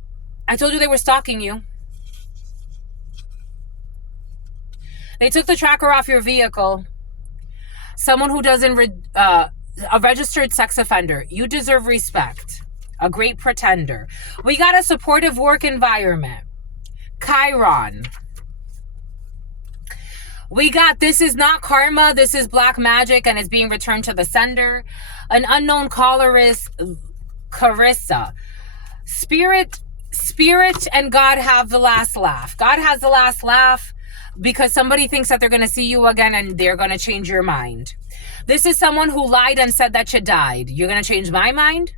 I told you they were stalking you. They took the tracker off your vehicle. Someone who doesn't, a registered sex offender. You deserve respect. A great pretender. We got a supportive work environment. Chiron. We got, this is not karma. This is black magic, and it's being returned to the sender. An unknown caller is Carissa. Spirit and God have the last laugh. God has the last laugh, because somebody thinks that they're going to see you again and they're going to change your mind. This is someone who lied and said that you died. You're going to change my mind?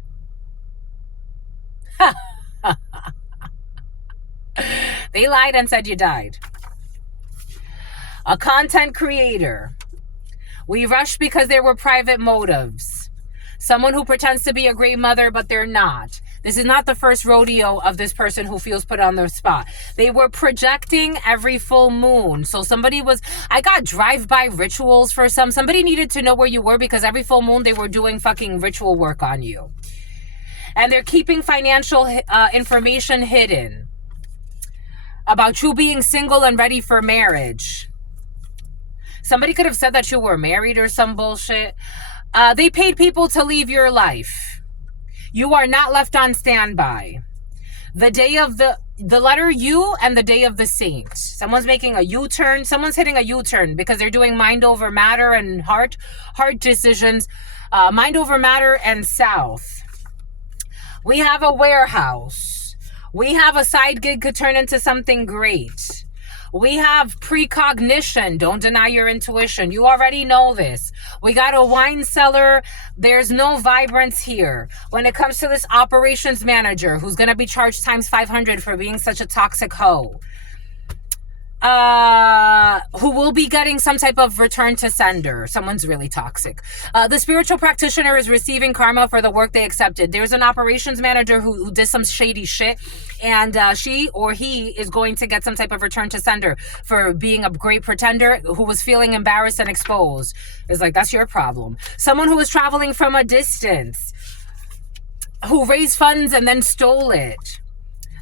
They lied and said you died. A content creator. We rushed because there were private motives. Someone who pretends to be a great mother, but they're not. This is not the first rodeo of this person who feels put on the spot. They were projecting every full moon. So I got drive-by rituals for somebody needed to know where you were, because every full moon they were doing fucking ritual work on you. And they're keeping financial information hidden about you being single and ready for marriage. Somebody could have said that you were married or some bullshit. They paid people to leave your life. You are not left on standby. The day of the letter U and the day of the saint. Someone's making a U-turn. Someone's hitting a U-turn because they're doing mind over matter and heart decisions. Mind over matter and south. We have a warehouse. We have a side gig could turn into something great. We have precognition. Don't deny your intuition. You already know this. We got a wine cellar. There's no vibrance here. When it comes to this operations manager who's going to be charged times 500 for being such a toxic hoe. who will be getting some type of return to sender. Someone's really toxic. The spiritual practitioner is receiving karma for the work they accepted. There's an operations manager who did some shady shit, and she or he is going to get some type of return to sender for being a great pretender who was feeling embarrassed and exposed. It's like, that's your problem. Someone who was traveling from a distance, who raised funds and then stole it.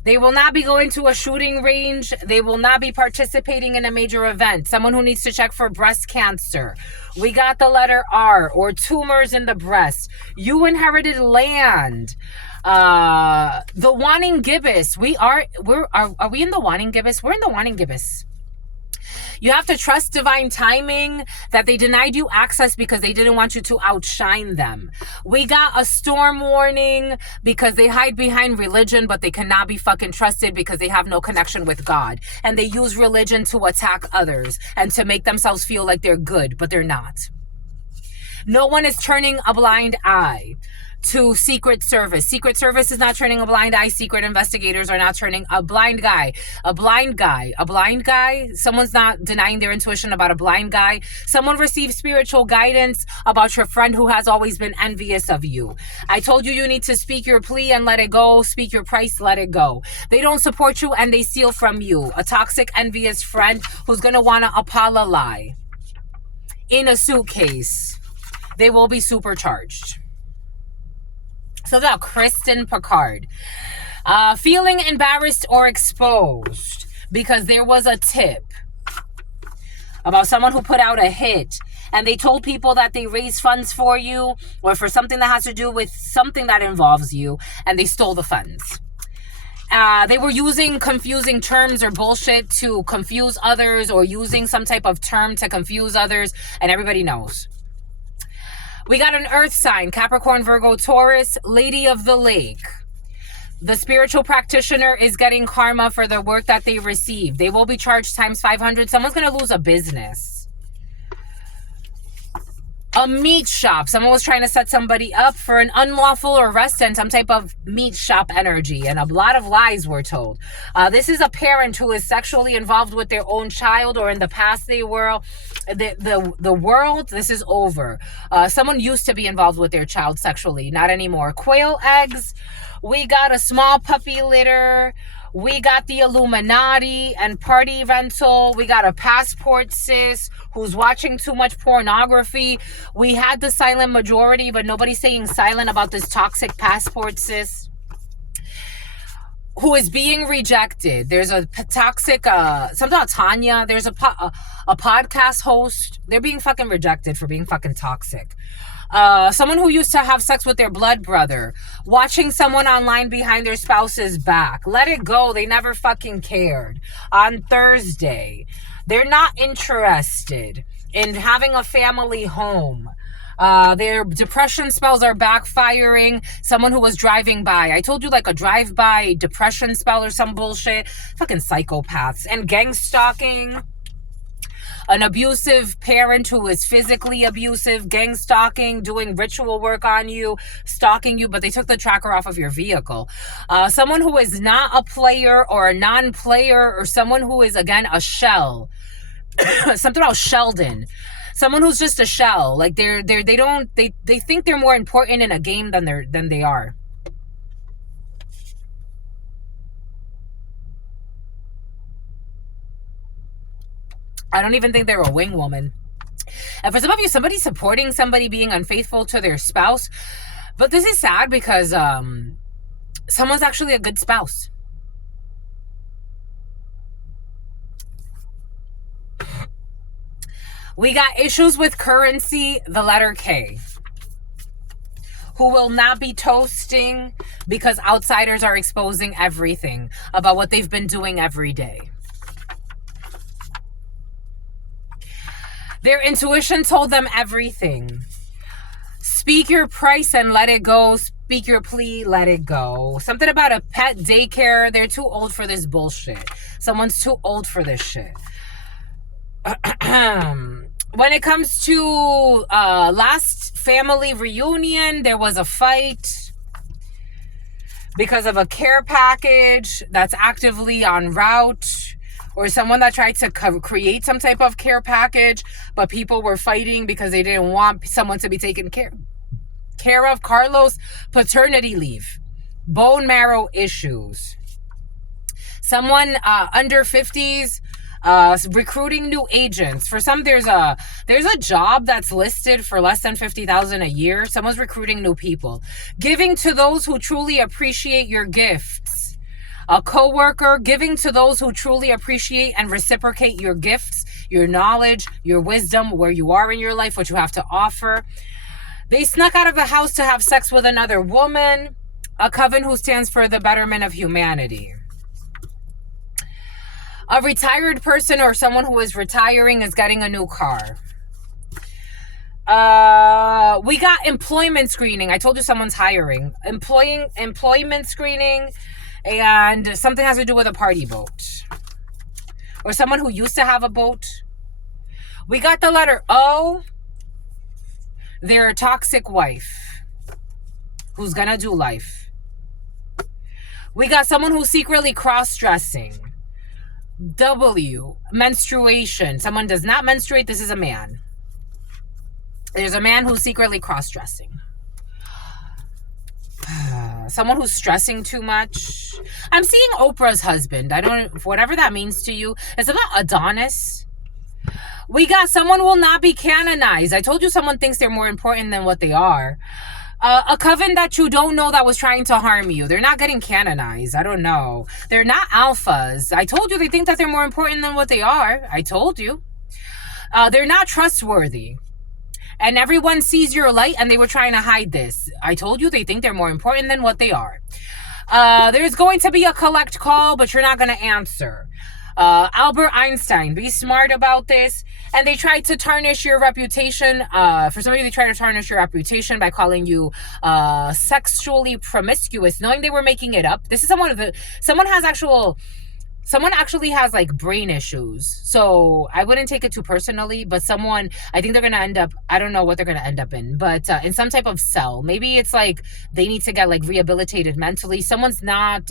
They will not be going to a shooting range. They will not be participating in a major event. Someone who needs to check for breast cancer. We got the letter R, or tumors in the breast. You inherited land. The wanting gibbous. Are we in the wanting gibbous? We're in the wanting gibbous. You have to trust divine timing, that they denied you access because they didn't want you to outshine them. We got a storm warning because they hide behind religion, but they cannot be fucking trusted because they have no connection with God. And they use religion to attack others and to make themselves feel like they're good, but they're not. No one is turning a blind eye to Secret Service. Secret Service is not turning a blind eye. Secret investigators are not turning a blind guy. A blind guy. Someone's not denying their intuition about a blind guy. Someone received spiritual guidance about your friend who has always been envious of you. I told you you need to speak your plea and let it go. Speak your price, let it go. They don't support you and they steal from you. A toxic, envious friend who's going to want to apologize in a suitcase. They will be supercharged. So that's Kristen Picard. Feeling embarrassed or exposed because there was a tip about someone who put out a hit and they told people that they raised funds for you or for something that has to do with something that involves you, and they stole the funds. They were using confusing terms or bullshit to confuse others, or using some type of term to confuse others, and everybody knows. We got an earth sign, Capricorn, Virgo, Taurus, Lady of the Lake. The spiritual practitioner is getting karma for the work that they received. They will be charged times 500. Someone's going to lose a business. A meat shop. Someone was trying to set somebody up for an unlawful arrest and some type of meat shop energy. And a lot of lies were told. This is a parent who is sexually involved with their own child, or in the past they were. The world, this is over. Someone used to be involved with their child sexually. Not anymore. Quail eggs. We got a small puppy litter. We got the Illuminati and party rental. We got a passport sis who's watching too much pornography. We had the silent majority, but nobody's saying silent about this toxic passport sis who is being rejected. There's a toxic, something about Tanya. There's a podcast host. They're being fucking rejected for being fucking toxic. Someone who used to have sex with their blood brother, watching someone online behind their spouse's back. Let it go. They never fucking cared. On Thursday, they're not interested in having a family home. Their depression spells are backfiring. Someone who was driving by. I told you, like a drive-by depression spell or some bullshit. Fucking psychopaths. And gang stalking. An abusive parent who is physically abusive, gang stalking, doing ritual work on you, stalking you, but they took the tracker off of your vehicle. Someone who is not a player or a non-player, or someone who is, again, a shell. Something about Sheldon. Someone who's just a shell. Like they think they're more important in a game than they are. I don't even think they're a wing woman. And for some of you, somebody's supporting somebody being unfaithful to their spouse. But this is sad because someone's actually a good spouse. We got issues with currency, the letter K. Who will not be toasting because outsiders are exposing everything about what they've been doing every day. Their intuition told them everything. Speak your price and let it go. Speak your plea, let it go. Something about a pet daycare. They're too old for this bullshit. Someone's too old for this shit. When it comes to last family reunion, there was a fight because of a care package that's actively en route. or someone that tried to create some type of care package, but people were fighting because they didn't want someone to be taken care of. Carlos, paternity leave, bone marrow issues. Someone under 50s, recruiting new agents. For some, there's a job that's listed for less than $50,000 a year. Someone's recruiting new people. Giving to those who truly appreciate your gifts. A coworker, giving to those who truly appreciate and reciprocate your gifts, your knowledge, your wisdom, where you are in your life, what you have to offer. They snuck out of the house to have sex with another woman. A coven who stands for the betterment of humanity. A retired person or someone who is retiring is getting a new car. We got employment screening. I told you someone's hiring. Employment screening, and something has to do with a party boat. Or someone who used to have a boat. We got the letter O. Their toxic wife who's gonna do life. We got someone who's secretly cross-dressing. W, menstruation. Someone does not menstruate. This is a man. There's a man who's secretly cross-dressing. Someone who's stressing too much. I'm seeing Oprah's husband. I don't, whatever that means to you. It's about Adonis. We got someone will not be canonized. I told you someone thinks they're more important than what they are. A coven that you don't know that was trying to harm you. They're not getting canonized. I don't know. They're not alphas. I told you they think that they're more important than what they are. I told you. They're not trustworthy. And everyone sees your light and they were trying to hide this. I told you they think they're more important than what they are. There's going to be a collect call, but you're not going to answer. Albert Einstein, be smart about this. And they tried to tarnish your reputation. For some of you, they tried to tarnish your reputation by calling you sexually promiscuous, knowing they were making it up. This is someone actually has like brain issues. So I wouldn't take it too personally, but I think they're going to end up, I don't know what they're going to end up in, but in some type of cell. Maybe it's like they need to get like rehabilitated mentally. Someone's not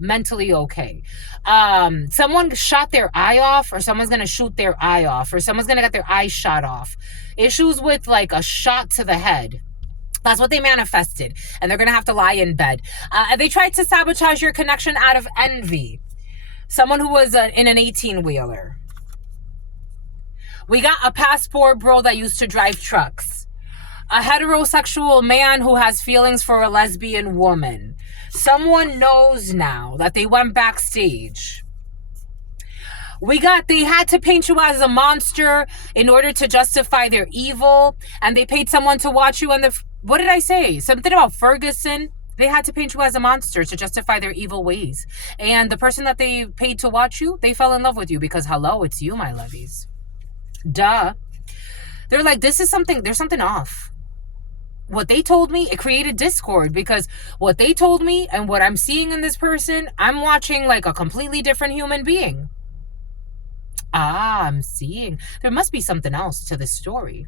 mentally okay. Someone shot their eye off, or someone's going to shoot their eye off, or someone's going to get their eye shot off. Issues with like a shot to the head. That's what they manifested. And they're going to have to lie in bed. They tried to sabotage your connection out of envy. Someone who was in an 18-wheeler. We got a passport bro that used to drive trucks. A heterosexual man who has feelings for a lesbian woman. Someone knows now that they went backstage. They had to paint you as a monster in order to justify their evil. And they paid someone to watch you what did I say? Something about Ferguson. They had to paint you as a monster to justify their evil ways. And the person that they paid to watch you, they fell in love with you because, hello, it's you, my lovies. Duh. They're like, there's something off. What they told me, it created discord, because what they told me and what I'm seeing in this person, I'm watching like a completely different human being. I'm seeing. There must be something else to this story.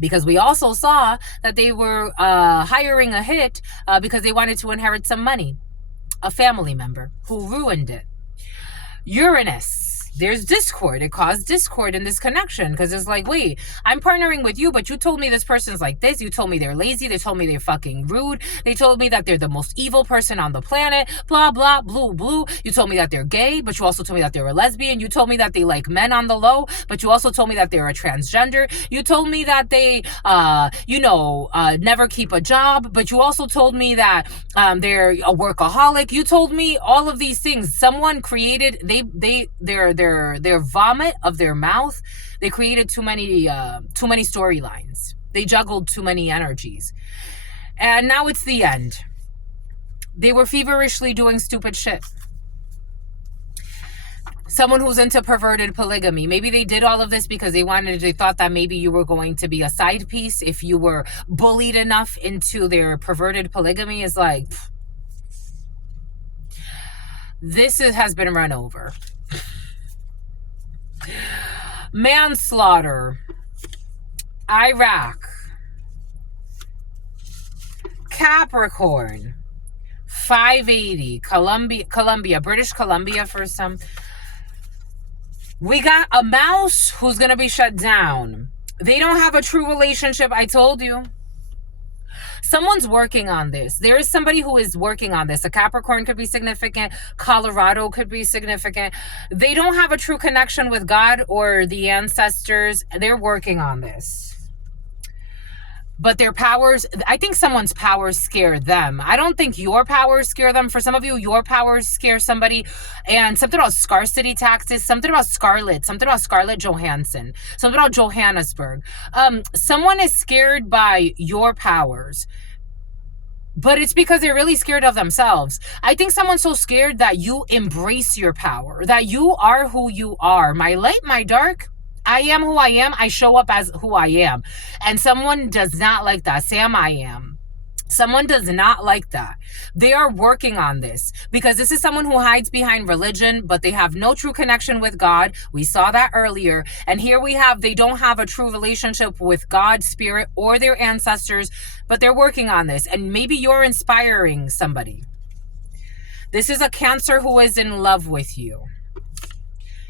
Because we also saw that they were hiring a hit because they wanted to inherit some money. A family member who ruined it. Uranus. There's discord. It caused discord in this connection, because it's like, wait, I'm partnering with you, but you told me this person's like this. You told me they're lazy. They told me they're fucking rude. They told me that they're the most evil person on the planet. Blah, blah, blue, blue. You told me that they're gay, but you also told me that they're a lesbian. You told me that they like men on the low, but you also told me that they're a transgender. You told me that they, never keep a job, but you also told me that they're a workaholic. You told me all of these things. Someone created, their vomit of their mouth, they created too many storylines. They juggled too many energies. And now it's the end. They were feverishly doing stupid shit. Someone who's into perverted polygamy. Maybe they did all of this because they thought that maybe you were going to be a side piece if you were bullied enough into their perverted polygamy. Is like, has been run over. Manslaughter. Iraq. Capricorn. 580. Colombia. British Columbia for some. We got a mouse who's going to be shut down. They don't have a true relationship. I told you. Someone's working on this. There is somebody who is working on this. A Capricorn could be significant. Colorado could be significant. They don't have a true connection with God or the ancestors. They're working on this. But their powers, I think someone's powers scare them. I don't think your powers scare them. For some of you, your powers scare somebody. And something about scarcity taxes, something about Scarlett Johansson, something about Johannesburg. Someone is scared by your powers. But it's because they're really scared of themselves. I think someone's so scared that you embrace your power, that you are who you are. My light, my dark. I am who I am. I show up as who I am. And someone does not like that. Sam, I am. Someone does not like that. They are working on this because this is someone who hides behind religion, but they have no true connection with God. We saw that earlier. And here we have, they don't have a true relationship with God, spirit, or their ancestors, but they're working on this. And maybe you're inspiring somebody. This is a Cancer who is in love with you.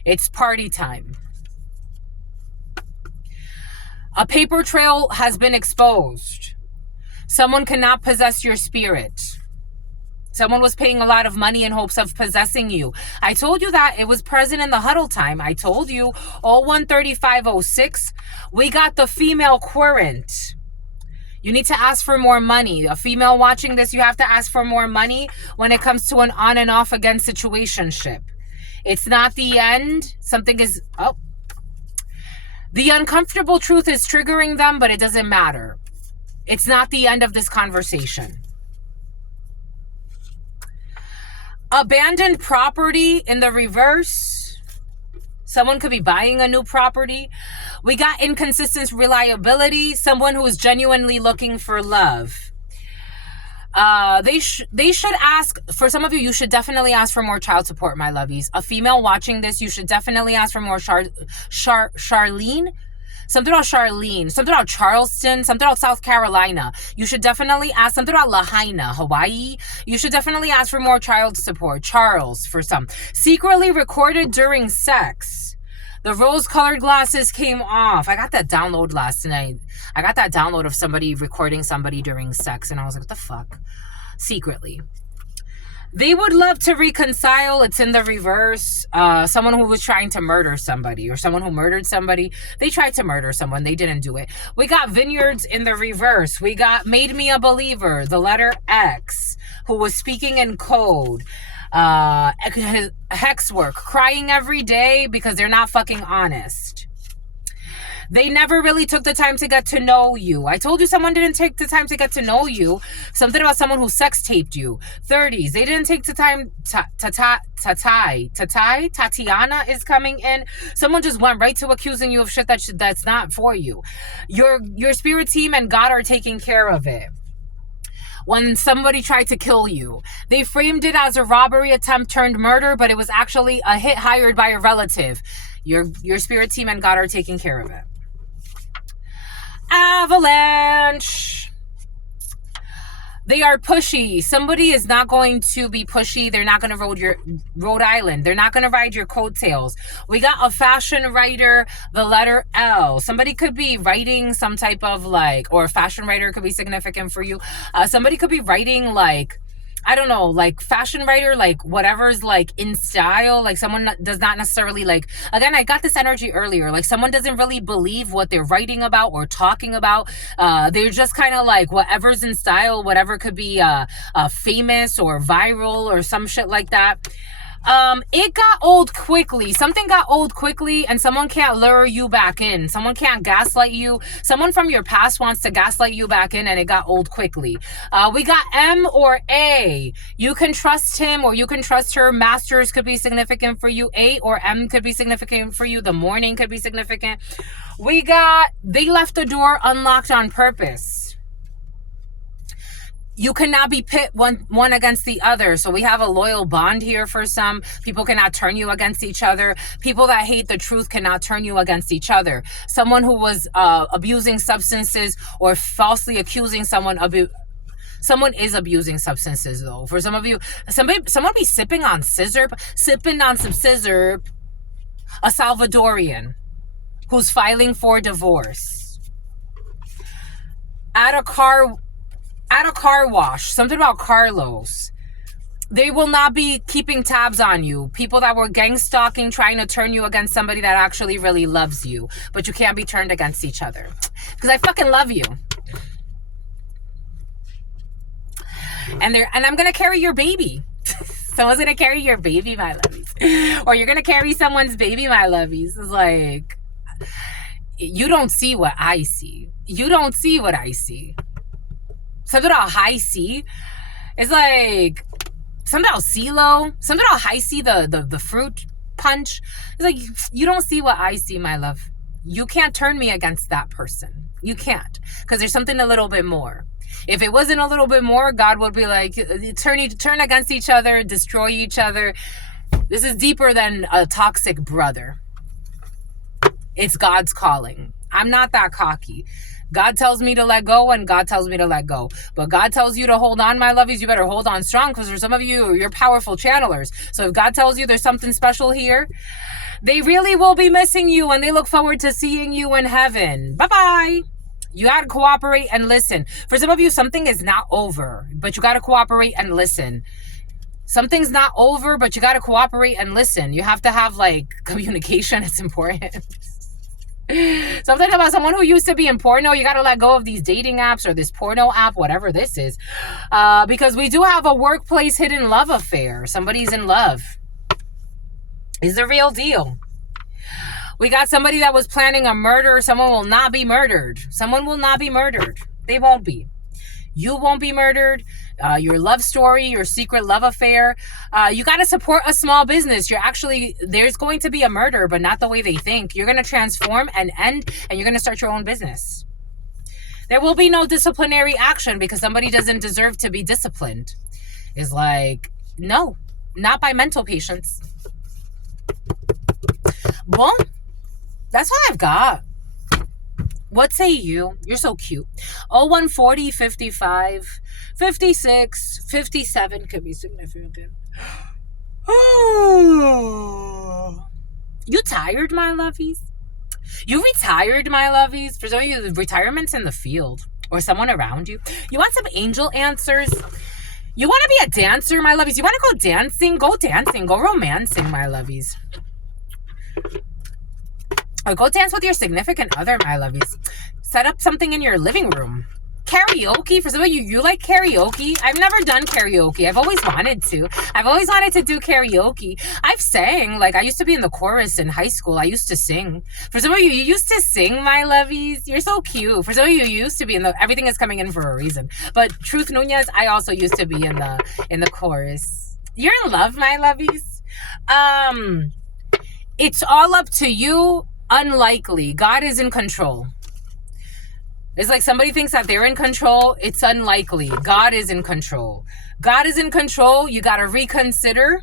It's party time. A paper trail has been exposed. Someone cannot possess your spirit. Someone was paying a lot of money in hopes of possessing you. I told you that. It was present in the huddle time. I told you. 013506. We got the female querent. You need to ask for more money. A female watching this, you have to ask for more money when it comes to an on and off again situationship. It's not the end. Something is... Oh. The uncomfortable truth is triggering them, but it doesn't matter. It's not the end of this conversation. Abandoned property in the reverse. Someone could be buying a new property. We got inconsistent reliability. Someone who is genuinely looking for love. They should ask, for some of you, you should definitely ask for more child support, my lovies. A female watching this, you should definitely ask for more Charlene. Something about Charlene, something about Charleston, something about South Carolina. You should definitely ask, something about Lahaina, Hawaii. You should definitely ask for more child support. Charles, for some. Secretly recorded during sex. The rose-colored glasses came off. I got that download last night. I got that download of somebody recording somebody during sex, and I was like, what the fuck? Secretly. They would love to reconcile. It's in the reverse. Someone who was trying to murder somebody or someone who murdered somebody. They tried to murder someone. They didn't do it. We got vineyards in the reverse. We got made me a believer, the letter X, who was speaking in code. Hex work, crying every day because they're not fucking honest. They never really took the time to get to know you. I told you someone didn't take the time to get to know you. Something about someone who sex taped you. 30s. They didn't take the time. Tatiana is coming in. Someone just went right to accusing you of shit that's not for you. Your spirit team and God are taking care of it. When somebody tried to kill you, they framed it as a robbery attempt turned murder, but it was actually a hit hired by a relative. Your spirit team and God are taking care of it. Avalanche. They are pushy. Somebody is not going to be pushy. They're not going to Rhode Island. They're not going to ride your coattails. We got a fashion writer, the letter L. Somebody could be writing some type of or a fashion writer could be significant for you. Somebody could be writing I don't know, fashion writer, whatever's in style. Someone does not necessarily again, I got this energy earlier. Someone doesn't really believe what they're writing about or talking about. They're just kind of whatever's in style, whatever could be famous or viral or some shit like that. It got old quickly. Something got old quickly and someone can't lure you back in. Someone can't gaslight you. Someone from your past wants to gaslight you back in and it got old quickly. We got M or A. You can trust him or you can trust her. Masters could be significant for you. A or M could be significant for you. The morning could be significant. We got, they left the door unlocked on purpose. You cannot be pit one against the other. So we have a loyal bond here for some. People cannot turn you against each other. People that hate the truth cannot turn you against each other. Someone who was abusing substances or falsely accusing someone is abusing substances though. For some of you, someone be sipping on some scissor. A Salvadorian who's filing for divorce. At a car wash, something about Carlos. They will not be keeping tabs on you. People that were gang stalking, trying to turn you against somebody that actually really loves you. But you can't be turned against each other. Because I fucking love you. And I'm going to carry your baby. Someone's going to carry your baby, my lovies. Or you're going to carry someone's baby, my lovies. It's like, you don't see what I see. You don't see what I see. Something about high C. It's like... Something about CeeLo. Something about high C, the fruit punch. It's like, you don't see what I see, my love. You can't turn me against that person. You can't. Because there's something a little bit more. If it wasn't a little bit more, God would be like, turn against each other, destroy each other. This is deeper than a toxic brother. It's God's calling. I'm not that cocky. God tells me to let go, and God tells me to let go. But God tells you to hold on, my lovies. You better hold on strong, because for some of you, you're powerful channelers. So if God tells you there's something special here, they really will be missing you, and they look forward to seeing you in heaven. Bye-bye. You got to cooperate and listen. For some of you, something is not over, but you got to cooperate and listen. Something's not over, but you got to cooperate and listen. You have to have, like, communication. It's important. Something about someone who used to be in porno. You got to let go of these dating apps or this porno app, whatever this is. Because we do have a workplace hidden love affair. Somebody's in love. It's the real deal. We got somebody that was planning a murder. Someone will not be murdered. Someone will not be murdered. They won't be. You won't be murdered. Your love story, your secret love affair. You got to support a small business. There's going to be a murder, but not the way they think. You're going to transform and end, and you're going to start your own business. There will be no disciplinary action because somebody doesn't deserve to be disciplined. It's like, no, not by mental patients. Well, that's what I've got. What say you? You're so cute. 0140 55 56 57 could be significant. You tired, my lovies? You retired, my lovies? For some of you, the retirement's in the field or someone around you. You want some angel answers? You want to be a dancer, my lovies? You want to go dancing? Go dancing. Go romancing, my lovies. Or go dance with your significant other, my lovies. Set up something in your living room. Karaoke. For some of you, you like karaoke. I've never done karaoke. I've always wanted to. I've always wanted to do karaoke. I've sang. Like, I used to be in the chorus in high school. I used to sing. For some of you, you used to sing, my lovies. You're so cute. For some of you, you used to be in the... Everything is coming in for a reason. But Truth Nunez, I also used to be in the chorus. You're in love, my lovies. It's all up to you. Unlikely. God is in control. It's like somebody thinks that they're in control. It's unlikely. God is in control. God is in control. You got to reconsider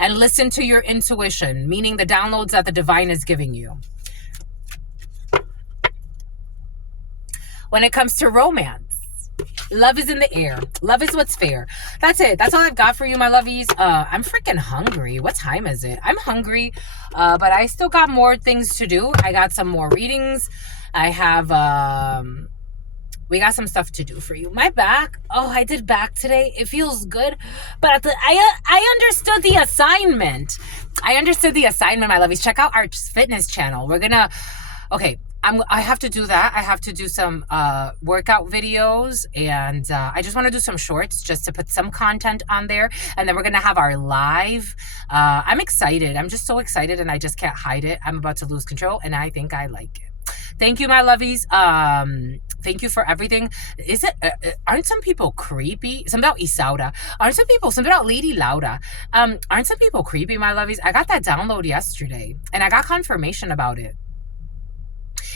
and listen to your intuition, meaning the downloads that the divine is giving you. When it comes to romance, love is in the air. Love is what's fair. That's it. That's all I've got for you, my lovies. I'm freaking hungry. What time is it? I'm hungry, but I still got more things to do. I got some more readings. I have, we got some stuff to do for you. My back. Oh, I did back today. It feels good, but I understood the assignment. I understood the assignment, my lovies. Check out our fitness channel. We're gonna, okay. I have to do that. I have to do some workout videos, and I just want to do some shorts just to put some content on there. And then we're going to have our live. I'm excited. I'm just so excited, and I just can't hide it. I'm about to lose control, and I think I like it. Thank you, my lovies. Thank you for everything. Is it? Aren't some people creepy? Something about Isaura. Aren't some people? Something about Lady Laura. Aren't some people creepy, my lovies? I got that download yesterday, and I got confirmation about it.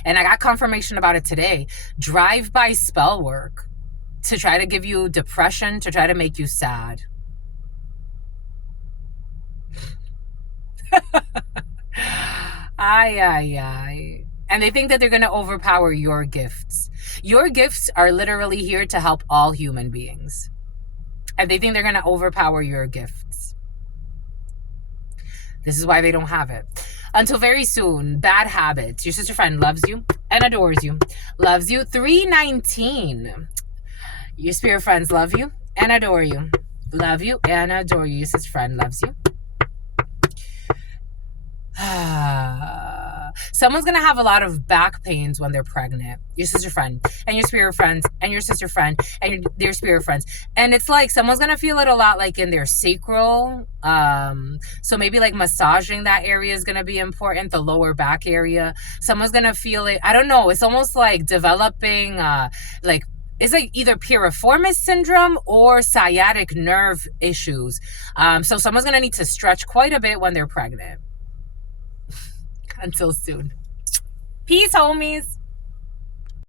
And I got confirmation about it today. Drive-by spell work to try to give you depression, to try to make you sad. Ay. And they think that they're going to overpower your gifts. Your gifts are literally here to help all human beings. And they think they're going to overpower your gifts. This is why they don't have it. Until very soon. Bad habits. Your sister friend loves you and adores you. Loves you. 319. Your spirit friends love you and adore you. Love you and adore you. Your sister friend loves you. Someone's going to have a lot of back pains when they're pregnant. Your sister friend and your spirit friends and your sister friend and their spirit friends. And it's like someone's going to feel it a lot like in their sacral. So maybe like massaging that area is going to be important. The lower back area. Someone's going to feel it. I don't know. It's almost like developing it's like either piriformis syndrome or sciatic nerve issues. So someone's going to need to stretch quite a bit when they're pregnant. Until soon. Peace, homies.